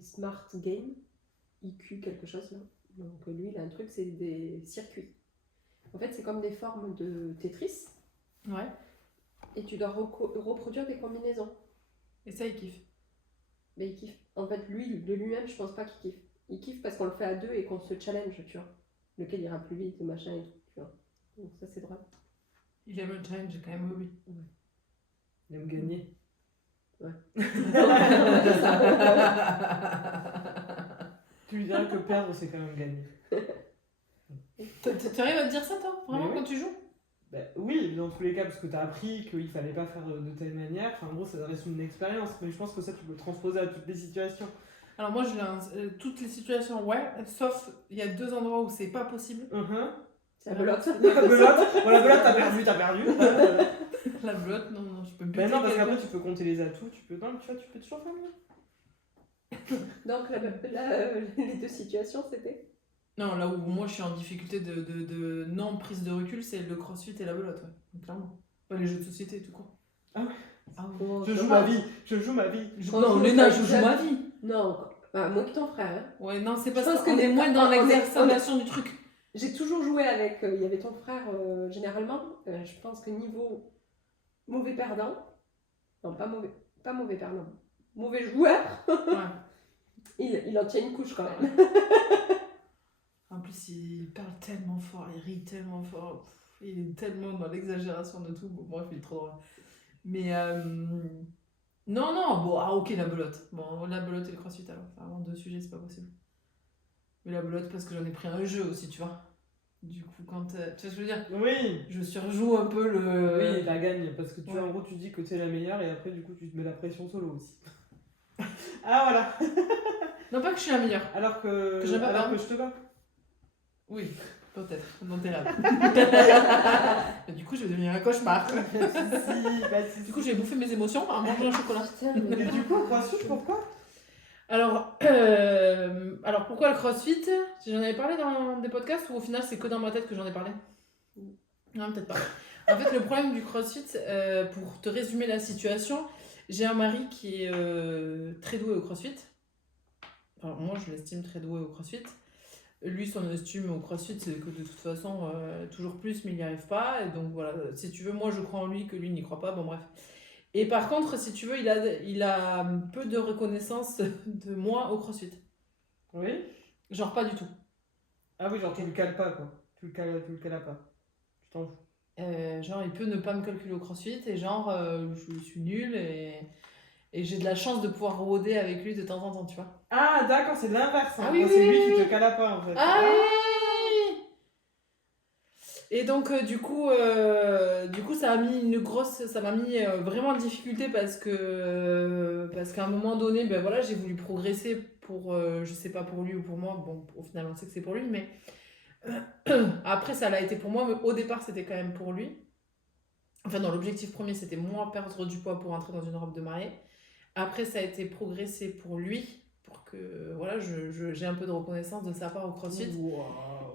Smart Games, IQ quelque chose là. Donc lui, il a un truc, c'est des circuits. En fait, c'est comme des formes de Tetris. Ouais. Et tu dois reproduire des combinaisons. Et ça, il kiffe. Mais il kiffe. En fait, lui, de lui-même, je pense pas qu'il kiffe. Il kiffe parce qu'on le fait à deux et qu'on se challenge, tu vois. Lequel ira plus vite, machin et tout, tu vois. Donc ça, c'est drôle. Il aime le challenge quand même, oui. Il aime gagner. Ouais. Tu lui diras que perdre, c'est quand même gagner. Tu arrives à te dire ça, toi? Vraiment, oui. quand tu joues? Bah, oui, dans tous les cas, parce que t'as appris qu'il fallait pas faire de telle manière. Enfin, en gros, ça reste une expérience. Mais je pense que ça, tu peux le transposer à toutes les situations. Alors moi, toutes les situations, ouais. Sauf, il y a 2 endroits où c'est pas possible. C'est la belote. La belote, bon, la belote, t'as perdu. La belote, non, je peux me Ben non, parce quelqu'un. qu'après, tu peux compter les atouts. Tu peux toujours faire mieux. Donc les deux situations, c'était Non, là où moi je suis en difficulté de non prise de recul, c'est le crossfit et la belote, ouais. Clairement. Pas les jeux de société, tout court. Ah ouais. Ah ouais. Oh, Je joue ma vie. Non, Léna, je joue ma vie. Non, moi que ton frère. Hein. Ouais, non, c'est pas Je pense ça. que On est moins dans on est- l'exercitation du truc. J'ai toujours joué avec. Il y avait ton frère, généralement. Je pense que niveau mauvais perdant. Non, pas mauvais perdant. Mauvais joueur. Ouais. Il en tient une couche quand même. En plus, il parle tellement fort, il rit tellement fort. Il est tellement dans l'exagération de tout. Bon, bref, il est trop drôle. Mais non, bon, ok, la belote. Bon, la belote et le crossfit alors. Enfin, avant 2 sujets, c'est pas possible. Mais la belote, parce que j'en ai pris un jeu aussi, tu vois. Du coup, quand. Tu vois ce que je veux dire? Oui. Je surjoue un peu le. Oui, la gagne. Parce que tu Ouais. en gros, tu dis que t'es la meilleure et après, du coup, tu te mets la pression solo aussi. Ah voilà. Non, pas que je suis la meilleure. Alors que Que je bats pas. je te bats. Oui, peut-être, dans tes rêves. Et du coup, je vais devenir un cauchemar. Du coup, je vais bouffer mes émotions en mangeant un chocolat. Putain, Mais du coup, crossfit, pourquoi? Alors pourquoi le crossfit? J'en avais parlé dans des podcasts ou au final c'est que dans ma tête que j'en ai parlé? Non, peut-être pas. En fait, le problème du crossfit, pour te résumer la situation, j'ai un mari qui est très doué au crossfit. Enfin, moi, je l'estime très doué au crossfit. Lui, son estime au crossfit, c'est que de toute façon, toujours plus, mais il n'y arrive pas. Et donc voilà, si tu veux, moi je crois en lui, que lui n'y croit pas. Bon, bref. Et par contre, si tu veux, il a peu de reconnaissance de moi au crossfit. Oui. Genre pas du tout. Ah oui, genre tu le cales pas quoi. Tu le cales pas. Tu t'en fous. Genre, il peut ne pas me calculer au crossfit et genre, je suis nulle et j'ai de la chance de pouvoir rôder avec lui de temps en temps, tu vois. Ah d'accord, c'est l'inverse. Hein. Ah oui, c'est oui, lui oui, qui oui. te cale pas en fait. Ah oui. Et donc, du coup, ça m'a mis vraiment en difficulté parce qu'à un moment donné, ben voilà, j'ai voulu progresser pour, je sais pas pour lui ou pour moi. Bon, au final, on sait que c'est pour lui, mais après, ça l'a été pour moi, mais au départ, c'était quand même pour lui. Enfin, non, l'objectif premier, c'était moi perdre du poids pour entrer dans une robe de mariée. Après, ça a été progresser pour lui, pour que voilà, j'ai un peu de reconnaissance de sa part au CrossFit. Wow,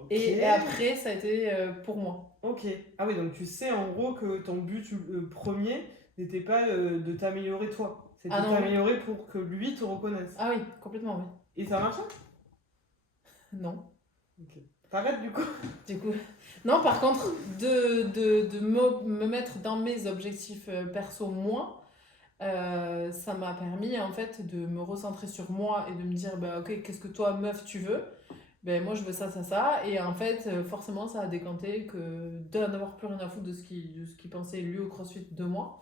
ok. Et après, ça a été pour moi. Ok. Ah oui, donc tu sais en gros que ton but premier n'était pas de t'améliorer toi. C'était Ah de non. t'améliorer pour que lui te reconnaisse. Ah oui, complètement, oui. Et ça marche? Non. Ok. T'arrêtes du coup? Du coup, non, par contre, de me mettre dans mes objectifs perso, moi, ça m'a permis en fait de me recentrer sur moi et de me dire, bah, ok, qu'est-ce que toi, meuf, tu veux? Ben, moi, je veux ça, ça, ça. Et en fait, forcément, ça a décanté que d'avoir plus rien à foutre de ce qu'il pensait lui au CrossFit de moi.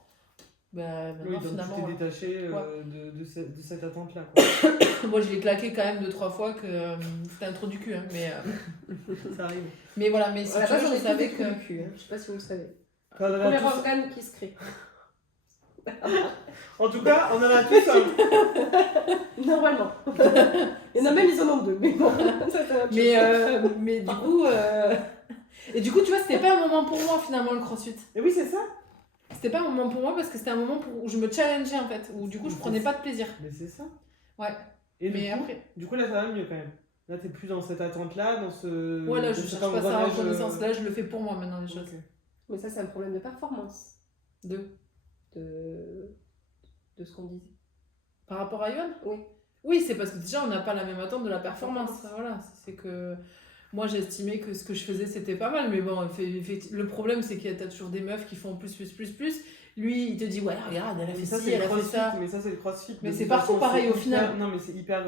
Ben, Oui, maintenant, donc finalement, tu t'es détaché ouais. de cette attente-là. Quoi. Moi, je l'ai claqué quand même 2-3 fois que c'était un trou du cul. Hein, mais, Ça arrive. mais voilà, mais si Voilà, tu veux, j'en ai je savais tous que. des trous du cul, hein. Je sais pas si vous le savez. Enfin, on en a Premier tous- organe qui se crée. En tout cas, on en a tous un. Normalement. Il y en a même, ils en ont deux. Mais bon, ça c'est autre chose. Mais du coup. Et du coup, tu vois, c'était pas un moment pour moi finalement le CrossFit. Et oui, c'est ça. C'était pas un moment pour moi parce que c'était un moment où je me challengeais en fait, où du coup je prenais pas de plaisir. Mais c'est ça. Ouais. Et Mais après. Du coup, là, ça va mieux quand même. Là, t'es plus dans cette attente-là, dans ce. Ouais, là, je cet cherche pas ça engrenage, reconnaissance. Là, je le fais pour moi maintenant, les choses. Ok. Mais ça, c'est un problème de performance. De. De ce qu'on disait. Par rapport à Yoann? Oui. Oui, c'est parce que déjà, on n'a pas la même attente de la performance. Voilà, c'est que. Moi, j'estimais que ce que je faisais, c'était pas mal. Mais bon, le problème, c'est qu'il y a toujours des meufs qui font plus. Lui, il te dit, ouais, regarde, elle a fait ça, ci, c'est elle le a fait crossfit, ça. mais ça, c'est le crossfit. Mais De c'est toute partout façon, pareil, c'est au final. hyper- Non, mais c'est hyper.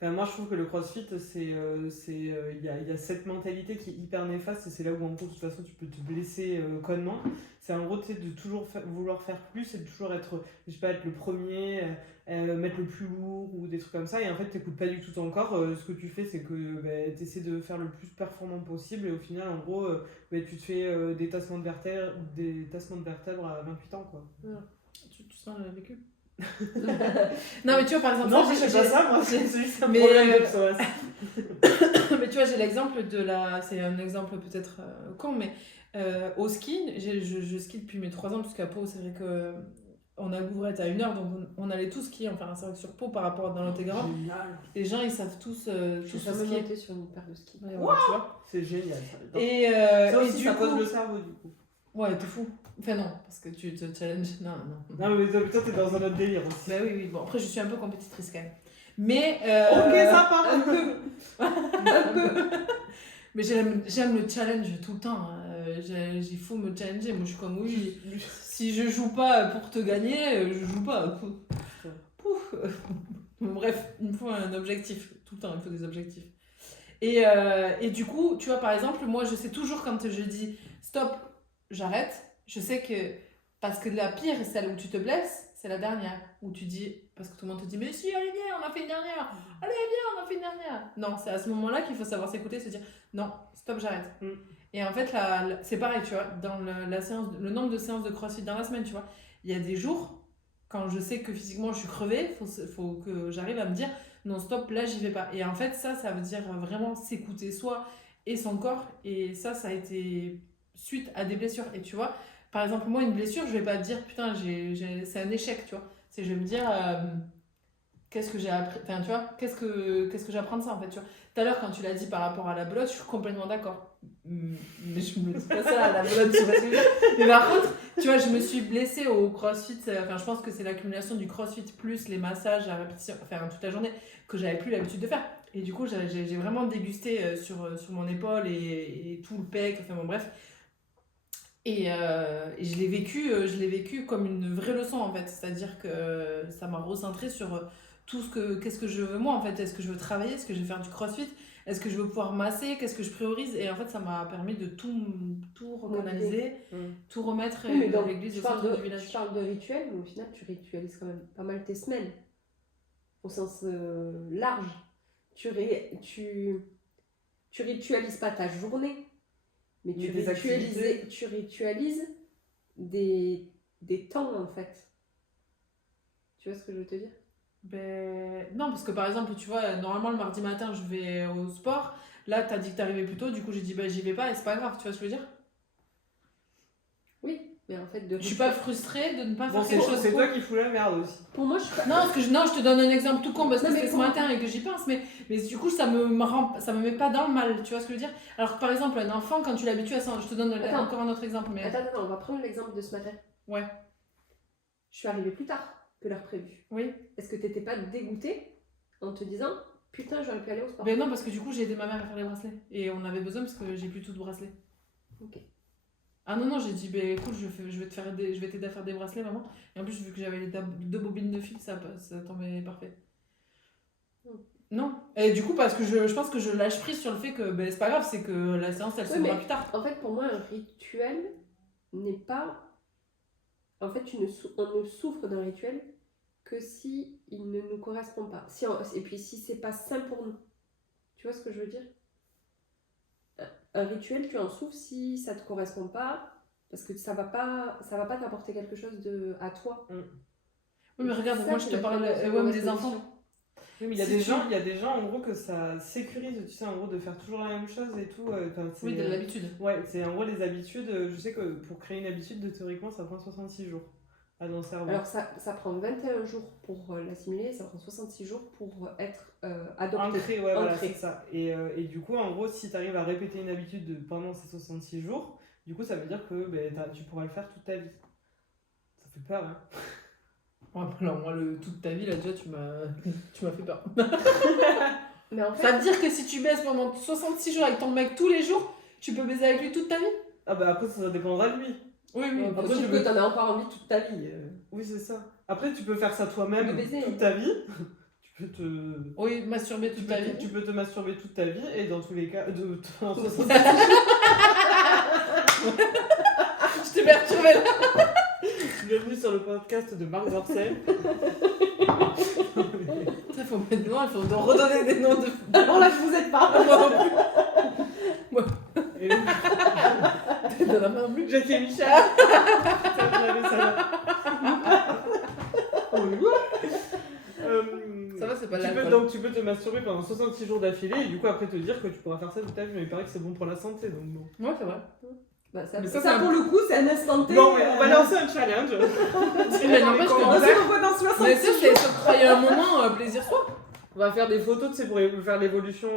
Enfin, moi, je trouve que le crossfit, il y a cette mentalité qui est hyper néfaste et c'est là où, en gros, de toute façon, tu peux te blesser connement. C'est en gros, tu sais, de toujours vouloir faire plus et de toujours être, je sais pas, être le premier, mettre le plus lourd ou des trucs comme ça. Et en fait, t'écoutes pas du tout ton corps. Ce que tu fais, c'est que tu essaies de faire le plus performant possible et au final, en gros, tu te fais des tassements de vertèbres à 28 ans, quoi. Ouais. Tu sens le vécu. Non, mais tu vois, par exemple, Non, ça, je sais pas ça, moi, c'est juste un Mais, problème d'obsolescence. mais tu vois, j'ai l'exemple de la. C'est un exemple peut-être con, mais au ski, je skie depuis mes 3 ans, puisqu'à Pau, c'est vrai que on a l'ouvrette à 1 heure, donc on allait tous skier. Enfin, c'est vrai que sur Pau, par rapport dans l'Lot-et-Garonne, Génial. les gens ils savent tous Je suis jamais skier. montée sur une paire de ski. Ouais, voilà, tu vois. C'est génial. Ça, Et, ça et aussi, du ça coup. pose le cerveau, du coup. Ouais, t'es fou. Enfin, non, parce que tu te challenges. Non. Non, mais toi, t'es dans un autre délire aussi. Bah oui. Bon, après, je suis un peu compétitrice quand même. Mais. Ok, sympa. Un peu. Un peu. Mais j'aime le challenge tout le temps. Hein. Il faut me challenger. Moi, je suis comme, oui, si je joue pas pour te gagner, je joue pas. Pouf. Bref, il me faut un objectif. Tout le temps, il me faut des objectifs. Et du coup, tu vois, par exemple, moi, je sais toujours quand je dis stop, j'arrête. Je sais que, parce que la pire, celle où tu te blesses, c'est la dernière. Où tu dis, parce que tout le monde te dit, mais si, allez, viens, on a fait une dernière. Allez, viens, on a fait une dernière. Non, c'est à ce moment-là qu'il faut savoir s'écouter, se dire, non, stop, j'arrête. Et en fait, c'est pareil, tu vois, dans le nombre de séances de CrossFit dans la semaine, tu vois, il y a des jours, quand je sais que physiquement je suis crevée, faut que j'arrive à me dire, non, stop, là, j'y vais pas. Et en fait, ça veut dire vraiment s'écouter soi et son corps. Et ça a été suite à des blessures. Et tu vois, par exemple, moi, une blessure, je vais pas dire, putain, c'est un échec, tu vois. Je vais me dire, qu'est-ce que j'ai appris, enfin, tu vois, qu'est-ce que j'apprends de ça, en fait, tu vois. Tout à l'heure, quand tu l'as dit par rapport à la belote, je suis complètement d'accord. Mais je me dis pas ça, la belote, tu vois ce que je veux dire. Mais par contre, tu vois, je me suis blessée au CrossFit. Enfin, je pense que c'est l'accumulation du CrossFit plus les massages à répétition, enfin, toute la journée, que j'avais plus l'habitude de faire. Et du coup, j'ai vraiment dégusté sur mon épaule et tout le pec, enfin bon, bref. Et je l'ai vécu comme une vraie leçon, en fait. C'est-à-dire que ça m'a recentré sur qu'est-ce que je veux moi, en fait. Est-ce que je veux travailler? Est-ce que je veux faire du CrossFit? Est-ce que je veux pouvoir masser? Qu'est-ce que je priorise? Et en fait, ça m'a permis de tout recanaliser, tout remettre Oui, mais dans donc, l'église tu au parles centre du village. tu parles de rituel, mais au final, tu ritualises quand même pas mal tes semaines. Au sens large. Tu ritualises pas ta journée, Mais Mais des activités. tu ritualises des temps, en fait. Tu vois ce que je veux te dire? Ben, non, parce que par exemple, tu vois, normalement le mardi matin, je vais au sport. Là, t'as dit que t'arrivais plus tôt, du coup, j'ai dit, bah, j'y vais pas et c'est pas grave, tu vois ce que je veux dire? Oui, mais en fait, Je suis pas frustrée de ne pas Bon, faire quelque chose. c'est toi qui fous la merde aussi. Pour moi, je suis pas... Non, parce que non, je te donne un exemple tout con parce que Non, mais c'était ce matin et que j'y pense, mais du coup, ça me met pas dans le mal, tu vois ce que je veux dire? Alors que par exemple, un enfant, quand tu l'habitues à ça, je te donne Attends. encore un autre exemple, mais. Attends, on va prendre l'exemple de ce matin. Ouais. Je suis arrivée plus tard que l'heure prévue. Oui. Est-ce que t'étais pas dégoûtée en te disant putain, j'aurais pu aller au sport? Ben non, parce que du coup, j'ai aidé ma mère à faire les bracelets et on avait besoin parce que j'ai plus tout de bracelets. Ok. Ah non, j'ai dit, ben écoute, je vais t'aider à faire des bracelets, maman. Et en plus, vu que j'avais les 2 bobines de fil, ça tombait parfait. Non. Et du coup, parce que je pense que je lâche prise sur le fait que ben, c'est pas grave, c'est que la séance, elle se fera plus tard. En fait, pour moi, un rituel n'est pas... En fait, on ne souffre d'un rituel que si il ne nous correspond pas. Et puis, si c'est pas sain pour nous. Tu vois ce que je veux dire? Un rituel, tu en souffres si ça te correspond pas, parce que ça va pas t'apporter quelque chose à toi. Oui, mais regarde, moi je te parle des enfants. Oui, mais il y a des gens en gros que ça sécurise, tu sais, en gros de faire toujours la même chose et tout. Oui, de l'habitude. Ouais, c'est en gros les habitudes. Je sais que pour créer une habitude, théoriquement, ça prend 66 jours dans le cerveau. Alors ça prend 21 jours pour l'assimiler, ça prend 66 jours pour être adopté. Ancré, ouais, voilà, c'est ça. Et du coup, en gros, si tu arrives à répéter une habitude pendant ces 66 jours, du coup, ça veut dire que tu pourras le faire toute ta vie. Ça fait peur, hein. Ouais, alors moi, toute ta vie, là, déjà, tu m'as fait peur. Mais en fait... Ça veut dire que si tu baises pendant 66 jours avec ton mec tous les jours, tu peux baiser avec lui toute ta vie? Ah bah après, ça dépendra de lui. Oui, oui. Après, tu peux t'en as encore envie toute ta vie. Oui, c'est ça. Après, tu peux faire ça toi-même toute ta vie. Tu peux te... Oui, masturber toute ta vie. Tu peux te masturber toute ta vie et dans tous les cas... Je t'ai perturbé là. Bienvenue sur le podcast de Marc Dorcel. Il faut mettre loin, il faut redonner des noms de... Bon là, je vous aide pas. Moi non plus. Moi. T'es dans la main bleue. Jacques et Michel. Ça va, c'est pas l'alcool. Donc tu peux te masturber pendant 66 jours d'affilée et du coup après te dire que tu pourras faire ça toute ta vie, mais il paraît que c'est bon pour la santé, donc bon. Ouais, c'est vrai. Bah, mais ça pour le coup, c'est un instant T. Bon, on va lancer un challenge. Mais n'empêche que... On se revoit dans 66 mais ça, c'est s'octroyer un moment, plaisir soi. On va faire des photos, tu sais, pour faire l'évolution,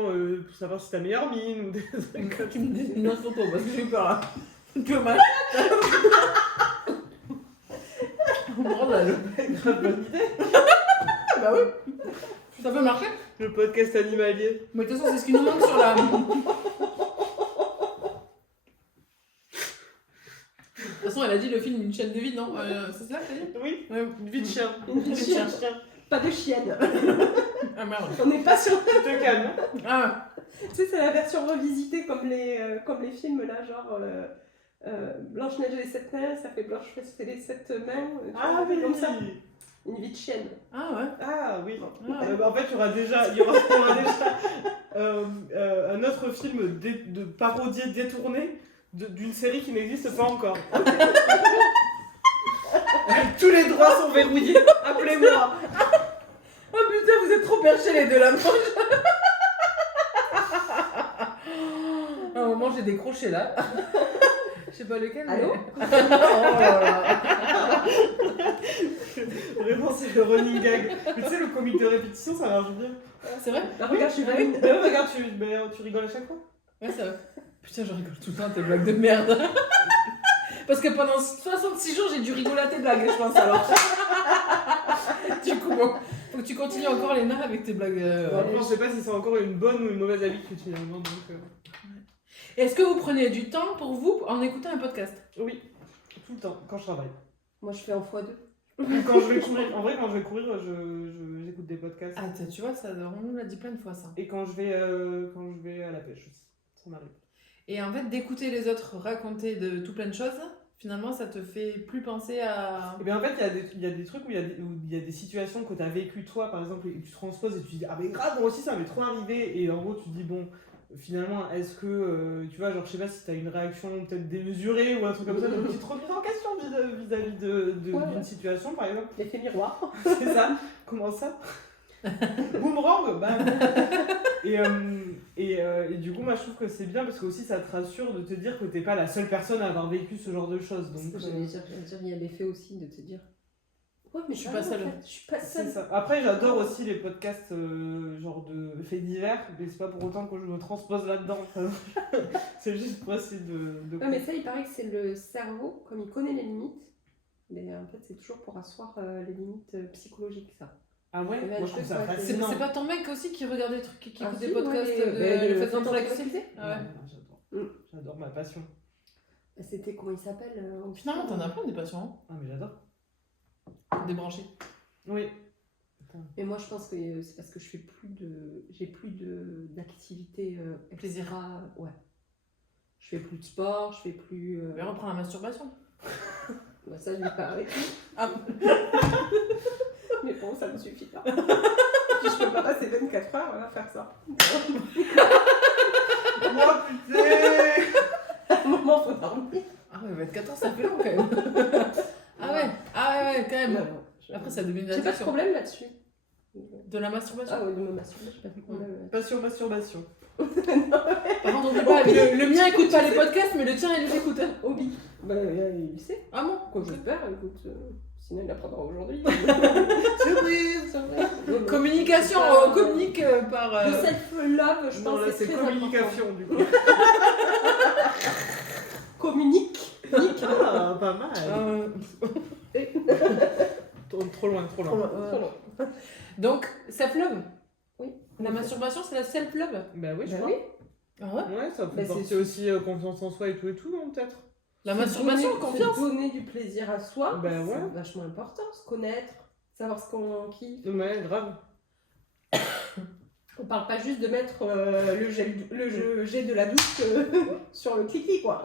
pour savoir si t'as meilleure mine ou des trucs comme ça. Tu me dis une autre photo parce que j'ai eu peur là. Que mal. Oh là là. Grave bonne idée. Bah oui. Ça peut marcher. Le podcast animalier. Mais de toute façon, c'est ce qui nous manque sur la... De toute façon, elle a dit le film Une chaîne de vie, non? C'est ça que t'as dit? Oui, ouais. Une vie de chien. Une vie de chien. Pas de chienne. Ah merde. On n'est pas sur... Tu te calmes. Ah. Tu sais, c'est la version revisitée comme les films là, genre Blanche-Neige et les 7 nains, ça fait Blanche-Neige et les 7 mains. Ah oui, comme ça. Une vie de chienne. Ah ouais. Ah oui. Ah. En fait, il y aura déjà un autre film de parodié détourné d'une série qui n'existe pas encore. Tous les droits sont verrouillés. Appelez-moi. Oh putain, vous êtes trop perchés les deux là. À un moment, j'ai décroché là. Je sais pas lequel. Allô mais... Oh là là. Vraiment, c'est le running gag. Mais tu sais, le comique de répétition, ça marche bien. C'est vrai? Bah, regarde, je suis oui. Regarde, tu rigoles à chaque fois. Ouais, ça va. Putain, je rigole tout le temps à tes blagues de merde. Parce que pendant 66 jours, j'ai dû rigoler à tes blagues, je pense alors. Du coup, bon, faut que tu continues encore, Léna, avec tes blagues. Après, je sais pas si c'est encore une bonne ou une mauvaise habitude finalement. Est-ce que vous prenez du temps pour vous en écoutant un podcast? Oui, tout le temps, quand je travaille. Moi, je fais en x2. Quand je vais courir, en vrai, quand je vais courir, j'écoute des podcasts. Ah, tu vois, ça, on nous l'a dit plein de fois ça. Et quand je vais à la pêche aussi, ça m'arrive. Et en fait, d'écouter les autres raconter de tout plein de choses, finalement, ça te fait plus penser à... Et bien en fait, il y a des trucs où il y a des situations que tu as vécues toi, par exemple, et tu transposes et tu dis « Ah mais grave, moi aussi ça m'est trop arrivé » et en gros tu dis « Bon, finalement, est-ce que, tu vois, genre, je sais pas si t'as une réaction peut-être démesurée ou un truc comme ça, donc tu te remets en question vis-à-vis d'une situation, par exemple. L'effet miroir. C'est ça. Comment ça? Boomerang, bam. Et du coup, moi, je trouve que c'est bien parce que aussi ça te rassure de te dire que t'es pas la seule personne à avoir vécu ce genre de choses. Donc, J'allais dire, il y a l'effet aussi de te dire. Ouais, mais Je suis pas seule. En fait. Je suis pas seule. c'est ça. Après, j'adore aussi les podcasts genre de faits divers, mais c'est pas pour autant que je me transpose là-dedans. C'est juste pour essayer de... Ouais, mais ça, il paraît que c'est le cerveau, comme il connaît les limites, mais en fait, c'est toujours pour asseoir les limites psychologiques, ça. Ah ouais, Ouais, moi je trouve ça ouais, fascinant. C'est pas ton mec aussi qui regarde des trucs, qui Ah, écoute si, des podcasts ouais, de le fait Faites d'entendre la l'activité. cuisine? Ah ouais. J'adore. J'adore ma passion. C'était, comment il s'appelle Finalement, t'en as plein des passions, hein. Ah mais j'adore. Débranché. Oui. Mais moi, je pense que c'est parce que j'ai plus d'activité Plaisir. extra. Ouais. Je fais plus de sport, je fais plus. Mais reprends la masturbation. Bah, ça, je l'ai pas arrêté. Ah. Mais bon, ça me suffit pas. Puis je peux pas passer 24 heures à faire ça. Oh putain. À un moment, faut dormir. Ah ouais, 24 ans, ça fait long quand même. Ah ouais, quand même. Non, Après, ça devient une j'ai pas de addiction. problème là-dessus. De la masturbation. Ah ouais, de me masturber, j'ai pas de problème. Passion, masturbation. Par contre, oublie pas, le mien écoute pas les podcasts, mais le tien, il les écoute. Hobby. Bah, il le sait. Ah bon? Quoi, j'espère, écoute. Sinon, il l'apprendra aujourd'hui. Surprise. Communication, on communique par. Le self-love, je Non, pense là que c'est très communication du coup. important. Communique. Ah, pas mal. Trop loin. Trop long. Donc, self-love. Oui. La masturbation, c'est la self-love. Bah oui, je Bah crois. oui. Ah ouais? Ouais, ça Bah, fait c'est partie aussi confiance en soi et tout, non, peut-être. La masturbation, Se confiance. donner du plaisir à soi, Bah ouais. c'est vachement important. Se connaître, savoir ce qu'on kiffe. Ouais, grave. On parle pas juste de mettre le jet de la douche sur le cliquis, quoi.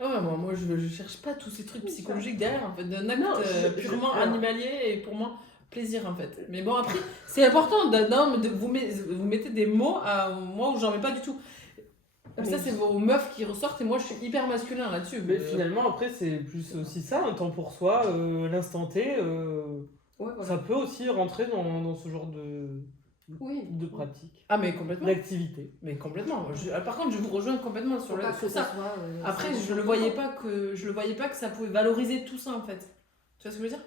Ah ouais, moi je cherche pas tous ces trucs psychologiques derrière, en fait, d'un acte Non, purement alors- animalier et pour moi plaisir en fait. Mais bon, après, c'est important, vous mettez des mots à moi où j'en mets pas du tout. Mais Ça, c'est vos meufs qui ressortent et moi je suis hyper masculin là-dessus. Mais finalement, après, c'est plus aussi ça, un temps pour soi, l'instant T. Ouais, voilà. Ça peut aussi rentrer dans ce genre Oui. de pratique, Ah, mais complètement. d'activité. Mais complètement. Par contre, je vous rejoins complètement sur, Faut pas sur que ça. soit, Après, ça- je le voyais pas que ça pouvait valoriser tout ça en fait. Tu vois ce que je veux dire?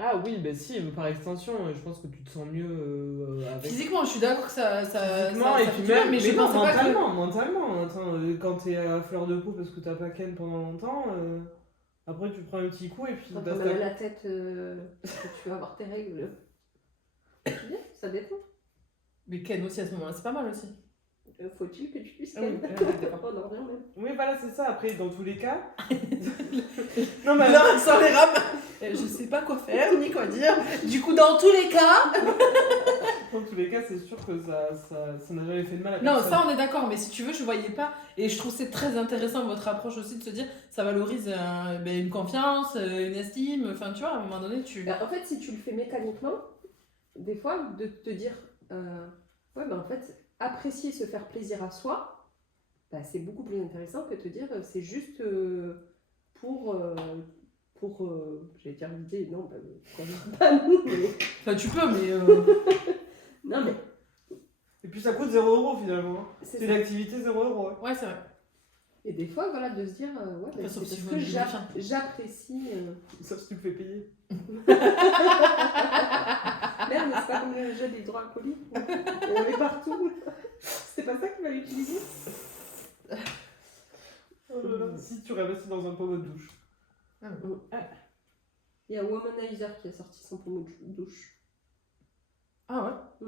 Ah oui, bah si, mais par extension, je pense que tu te sens mieux avec... Physiquement, je suis d'accord que ça Physiquement, et fait puis du bien, même, mais je non, pensais pas que... mentalement. Attends, quand t'es à fleur de peau parce que t'as pas ken pendant longtemps, après tu prends un petit coup et puis Quand basta. t'as mal à la tête, parce que tu vas avoir tes règles. C'est bien, ça détend. Mais Ken aussi à ce moment-là, c'est pas mal aussi. Faut-il que tu puisses Ah oui, d'accord. On en revient même. Oui, voilà, c'est ça. Après, dans tous les cas... non, mais... Non, sans les rames. Je sais pas quoi faire, ni quoi dire. Du coup, dans tous les cas... Dans tous les cas, c'est sûr que ça n'a jamais fait de mal à Non, personne. ça on est d'accord, mais si tu veux, je voyais pas. Et je trouve c'est très intéressant votre approche aussi de se dire, ça valorise une confiance, une estime. Enfin, tu vois, à un moment donné, tu... En fait, si tu le fais mécaniquement, des fois, de te dire, ouais, en fait, apprécier se faire plaisir à soi, c'est beaucoup plus intéressant que de te dire, c'est juste pour j'allais dire l'idée, non, pas nous, mais... Enfin, tu peux, mais... Non, mais Et puis ça coûte 0 € finalement. c'est C'est ça. une activité 0 €. Ouais, c'est vrai. Et des fois, voilà, de se dire, ouais, Après, sauf c'est si parce vous que êtes lubrifiant. j'apprécie... Sauf si tu le fais payer. Merde, c'est pas comme le jeu des hydroalcooliques. Il y en avait partout. C'était pas ça qu'il fallait utiliser. Si tu réinvestis dans un pommeau de douche. Il y a Womanizer qui a sorti son pommeau de douche. Ah ouais.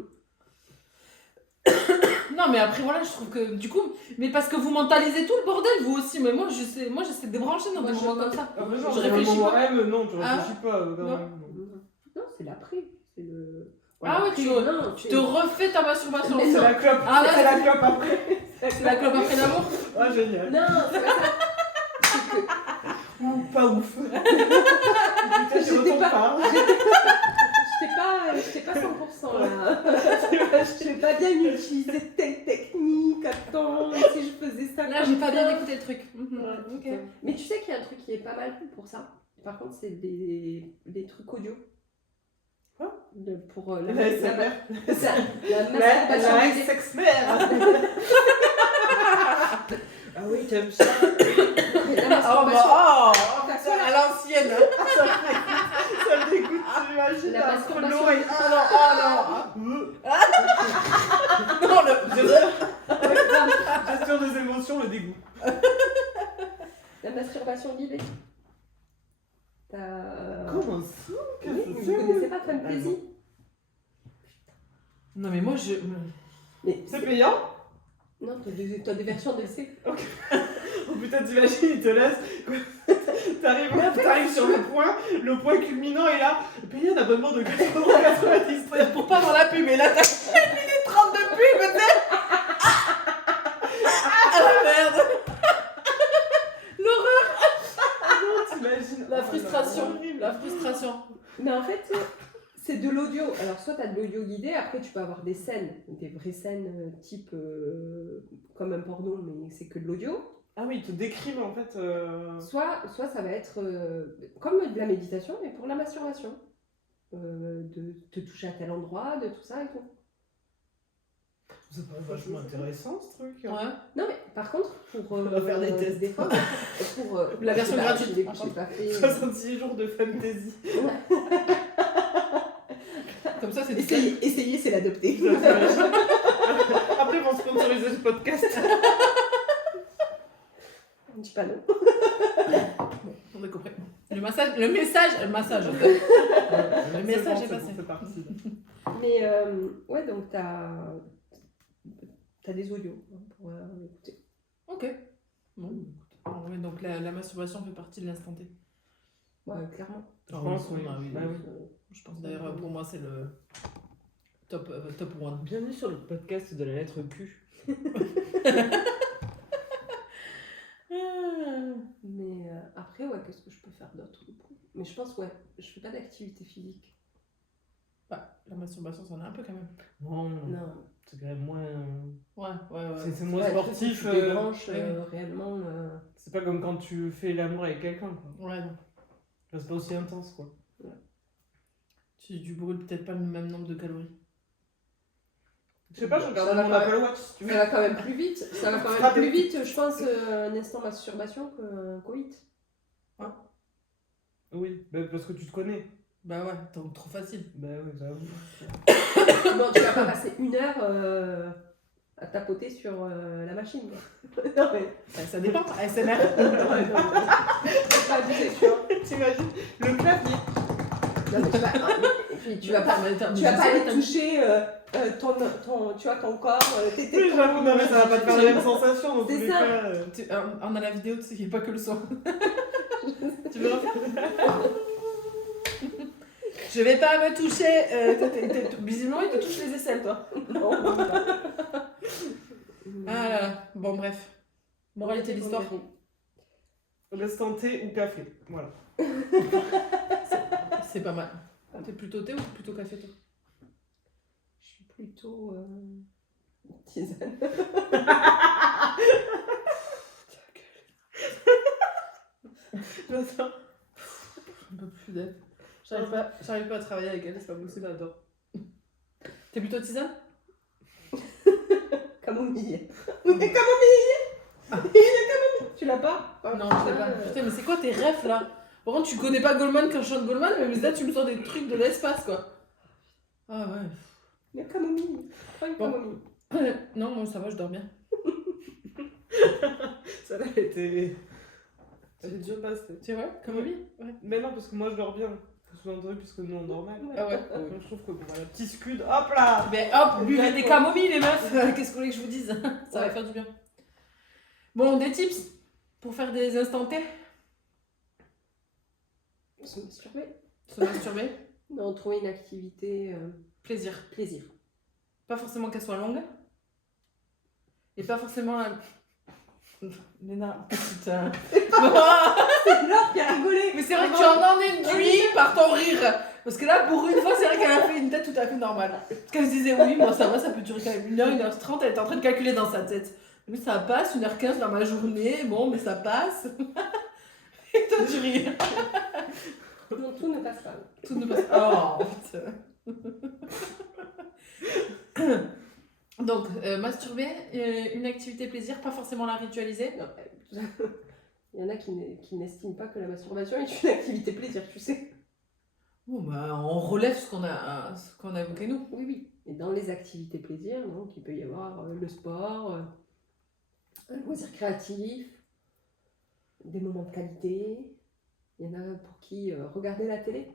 Non, mais après, voilà, je trouve que du coup, mais parce que vous mentalisez tout le bordel, vous aussi. Mais moi, j'essaie de débrancher dans des moments comme ça. Après, Je genre, réfléchis pas. Non, tu Ah. réfléchis pas. Quand Non. même, non. Non, c'est l'après. C'est le. Ah ouais, tu te refais ta masturbation. Mais C'est non. la clope. Ah, là, c'est la clope après. C'est la clope après l'amour. Ah, génial. Non, c'est pas ça. C'est que Ou pas ouf. Putain, je retourne pas. j'étais pas 100% là. Je n'ai pas bien utilisé telle technique. Attends. t'as bien écouté le truc. Ok. Mais tu sais qu'il y a un truc qui est pas mal pour ça. Par contre, c'est des trucs audio. Quoi pour la ASMR. Ça, la masturbation La guidée. ex-mère. Ah oui, t'aimes ça. La Oh, masturbation. à l'ancienne. Ça me dégoûte, j'imagine. La entre masturbation. l'oreille. Ah non. Non, le... Gestion des émotions, le dégoût. La masturbation guidée. T'as... Comment ça? Oui, vous connaissez pas Fun Plaisir? Non, mais moi, je... Mais C'est payant? non, t'as des versions d'essai. Oh putain, t'imagines, il te laisse. T'arrives sur le point culminant et là, payer un abonnement de 4,90 Pour pas avoir la pub, mais là, t'as une minute 30 de pub, tu sais. Ah la merde. L'horreur. T'imagines? La Oh, frustration. horrible. La frustration. Mais en fait, c'est de l'audio. Alors, soit tu as de l'audio guidé, après tu peux avoir des scènes, des vraies scènes type comme un porno, mais c'est que de l'audio. Ah oui, ils te décrivent en fait. Soit ça va être comme de la méditation, mais pour la masturbation. De te toucher à tel endroit, de tout ça et tout. Ça paraît vachement intéressant ce truc. Ouais. Non, mais par contre, pour On va faire des tests. des fois, pour La version je sais pas, gratuite. je l'ai pas fait. 66 jours de fantasy. Comme ça, c'est Essayer, c'est l'adopter. Après, ils vont sponsoriser ce podcast. Je dis pas non. On a compris. Le message. Le message est passé. C'est parti. Mais ouais, donc t'as des audios pour écouter. Ok. Bon. Ouais, donc la masturbation fait partie de l'instant T. Ouais, clairement. Je pense, oui. Ah oui. Bah oui. Je pense d'ailleurs, pour moi, c'est le top one. Bienvenue sur le podcast de la lettre Q. Mais après, ouais, qu'est-ce que je peux faire d'autre du coup? Mais je pense, ouais, je fais pas d'activité physique. Bah, la masturbation, c'en est un peu quand même. Non, Non. c'est quand même moins. Ouais. C'est moins Ouais, sportif. tu débranches oui. réellement. C'est pas comme quand tu fais l'amour avec quelqu'un, quoi. Ouais, non. Enfin, c'est pas aussi intense, quoi. Tu brûles peut-être pas le même nombre de calories. Je sais pas, je regarde Ça va mon pas. Apple Watch si tu veux. Ça va quand même plus vite. Ça va quand même Frappé. plus vite, je pense, un instant masturbation qu'un coït. Oui, bah, parce que tu te connais. Bah ouais, donc trop facile. Bah oui, j'avoue. Bon, tu vas pas passer 1 heure à tapoter sur la machine. Non, mais. Ouais, ça dépend, ASMR. C'est pas abusé, tu vois. T'imagines le clavier. Non, mais tu vas pas aller toucher ton corps, tes Oui, tétons. j'avoue, non mais ça va pas te faire la même sensation dans tous C'est les ça. cas. On a la vidéo, tu sais qu'il n'y a pas que le son. Tu veux refaire? Je vais pas me toucher. Visiblement, il te touche les aisselles, toi. Non, Ah là là. Bon, bref. Moralité de l'histoire. L'instant thé ou café, voilà. C'est pas mal. T'es plutôt thé ou plutôt café, toi? Je suis plutôt tisane. J'adore. Un peu plus d'aide. J'arrive pas à travailler avec elle, c'est pas possible, j'adore. T'es plutôt tisane? Camomille. Mais camomille. Il y a camomille. Tu l'as pas? Non, je sais pas. Putain, mais c'est quoi tes refs là? Par contre, tu connais pas Goldman quand je chante Goldman, mais là, tu me sors des trucs de l'espace, quoi. Ah ouais. Il y a camomille. Pas une Bon. camomille. Non, moi ça va, je dors bien. Ça là, elle était bien passée. C'est vrai? Camomille? Ouais. Mais non, parce que moi je dors bien. Sous-entendu, puisque nous on dort mal. Ah ouais. Donc je trouve que bon, la petite scud, hop là. Mais hop, buvez des camomilles, les meufs. Qu'est-ce que vous voulez que je vous dise? Ça va faire du bien. Bon, des tips pour faire des instants T? Se masturber. Se masturber? Non, trouver une activité Plaisir. plaisir. Pas forcément qu'elle soit longue. Et pas forcément... Léna, putain. C'est Laure qui a rigolé. Mais c'est vrai que tu en induis par ton rire. Parce que là, pour une fois, c'est vrai qu'elle a fait une tête tout à fait normale. Parce qu'elle se disait, oui, moi ça va, ça peut durer quand même 1h, 1h30. Elle était en train de calculer dans sa tête. Mais ça passe, 1h15 dans ma journée, bon, mais ça passe. Et toi, tu ris. Non, tout ne passe pas. Tout ne passe pas. Oh, putain. Donc, masturber, une activité plaisir, pas forcément la ritualiser. Non, il y en a qui n'estiment pas que la masturbation est une activité plaisir, tu sais. Bon, bah, on relève ce qu'on a évoqué nous. Oui, oui. Et dans les activités plaisir, donc, il peut y avoir le sport, un loisir créatif, des moments de qualité. Il y en a pour qui regarder la télé,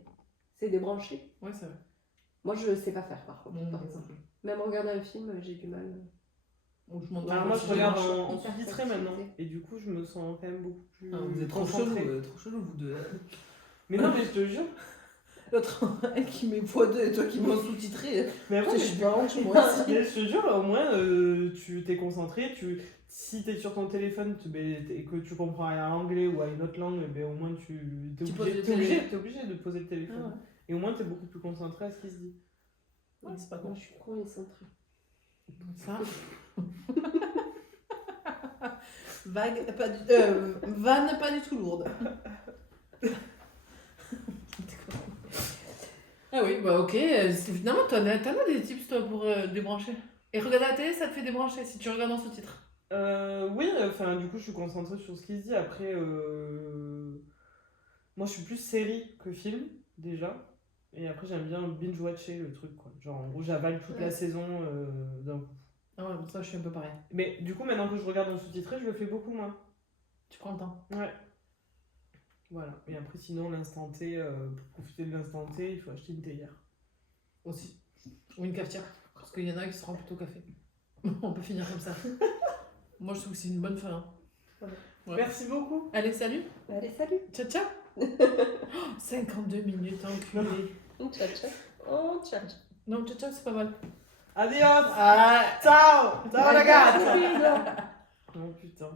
c'est débranché. Ouais, c'est vrai. Moi, je ne sais pas faire, par contre, Bon, par exemple. Même regarder un film, j'ai du mal. Bon, je m'entends. Alors moi, je aussi, regarde marche. en Hyper sous-titré fatiguée. maintenant. Et du coup, je me sens quand même beaucoup plus. Ah, vous êtes trop concentrée. chelou, vous deux. Mais non, mais je te jure. L'autre, elle qui met x2 et toi qui mets en sous-titré. Mais Je après, suis pas honte, moi aussi. mais je te jure, au moins, tu t'es concentré. Si t'es sur ton téléphone et que tu comprends rien à l'anglais ou à une autre langue, ben, au moins t'es poses le t'es obligé de poser le téléphone. Ah ouais. Et au moins, t'es beaucoup plus concentré à ce qui se dit. Ouais, c'est pas Moi, con. je suis concentrée. Ça. Vague, pas du... vanne pas du tout lourde. Ah oui, bah ok. Finalement, t'en as des tips toi pour débrancher. Et regarder la télé, ça te fait débrancher si tu regardes en sous-titres. Oui, enfin, du coup, je suis concentrée sur ce qui se dit. Après, moi, je suis plus série que film, déjà. Et après, j'aime bien binge-watcher le truc, quoi. Genre, en gros, j'avale toute la saison d'un coup. Ah ouais, bon, ça, je suis un peu pareil. Mais du coup, maintenant que je regarde en sous-titré, je le fais beaucoup moins. Tu prends le temps. Ouais. Voilà. Et après, sinon, l'instant T, pour profiter de l'instant T, il faut acheter une théière. Aussi. Ou une cafetière. Parce qu'il y en a qui se rendent plutôt café. On peut finir comme ça. Moi, je trouve que c'est une bonne fin. Hein. Ouais. Merci beaucoup. Allez, salut. Allez, salut. Ciao, ciao. 52 minutes, enculé. Ciao, ciao. Oh, ciao. Non, ciao, ciao, c'est pas mal. Adios. Ah, Ciao. Ciao, ragazzi. Ciao. Oh putain.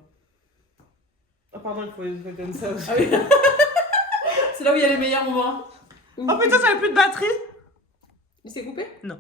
Ah, pardon, il faut éteindre ça aussi. ah oui. C'est là où il y a les meilleurs moments. Oh putain, ça avait plus de batterie. Il s'est coupé? Non.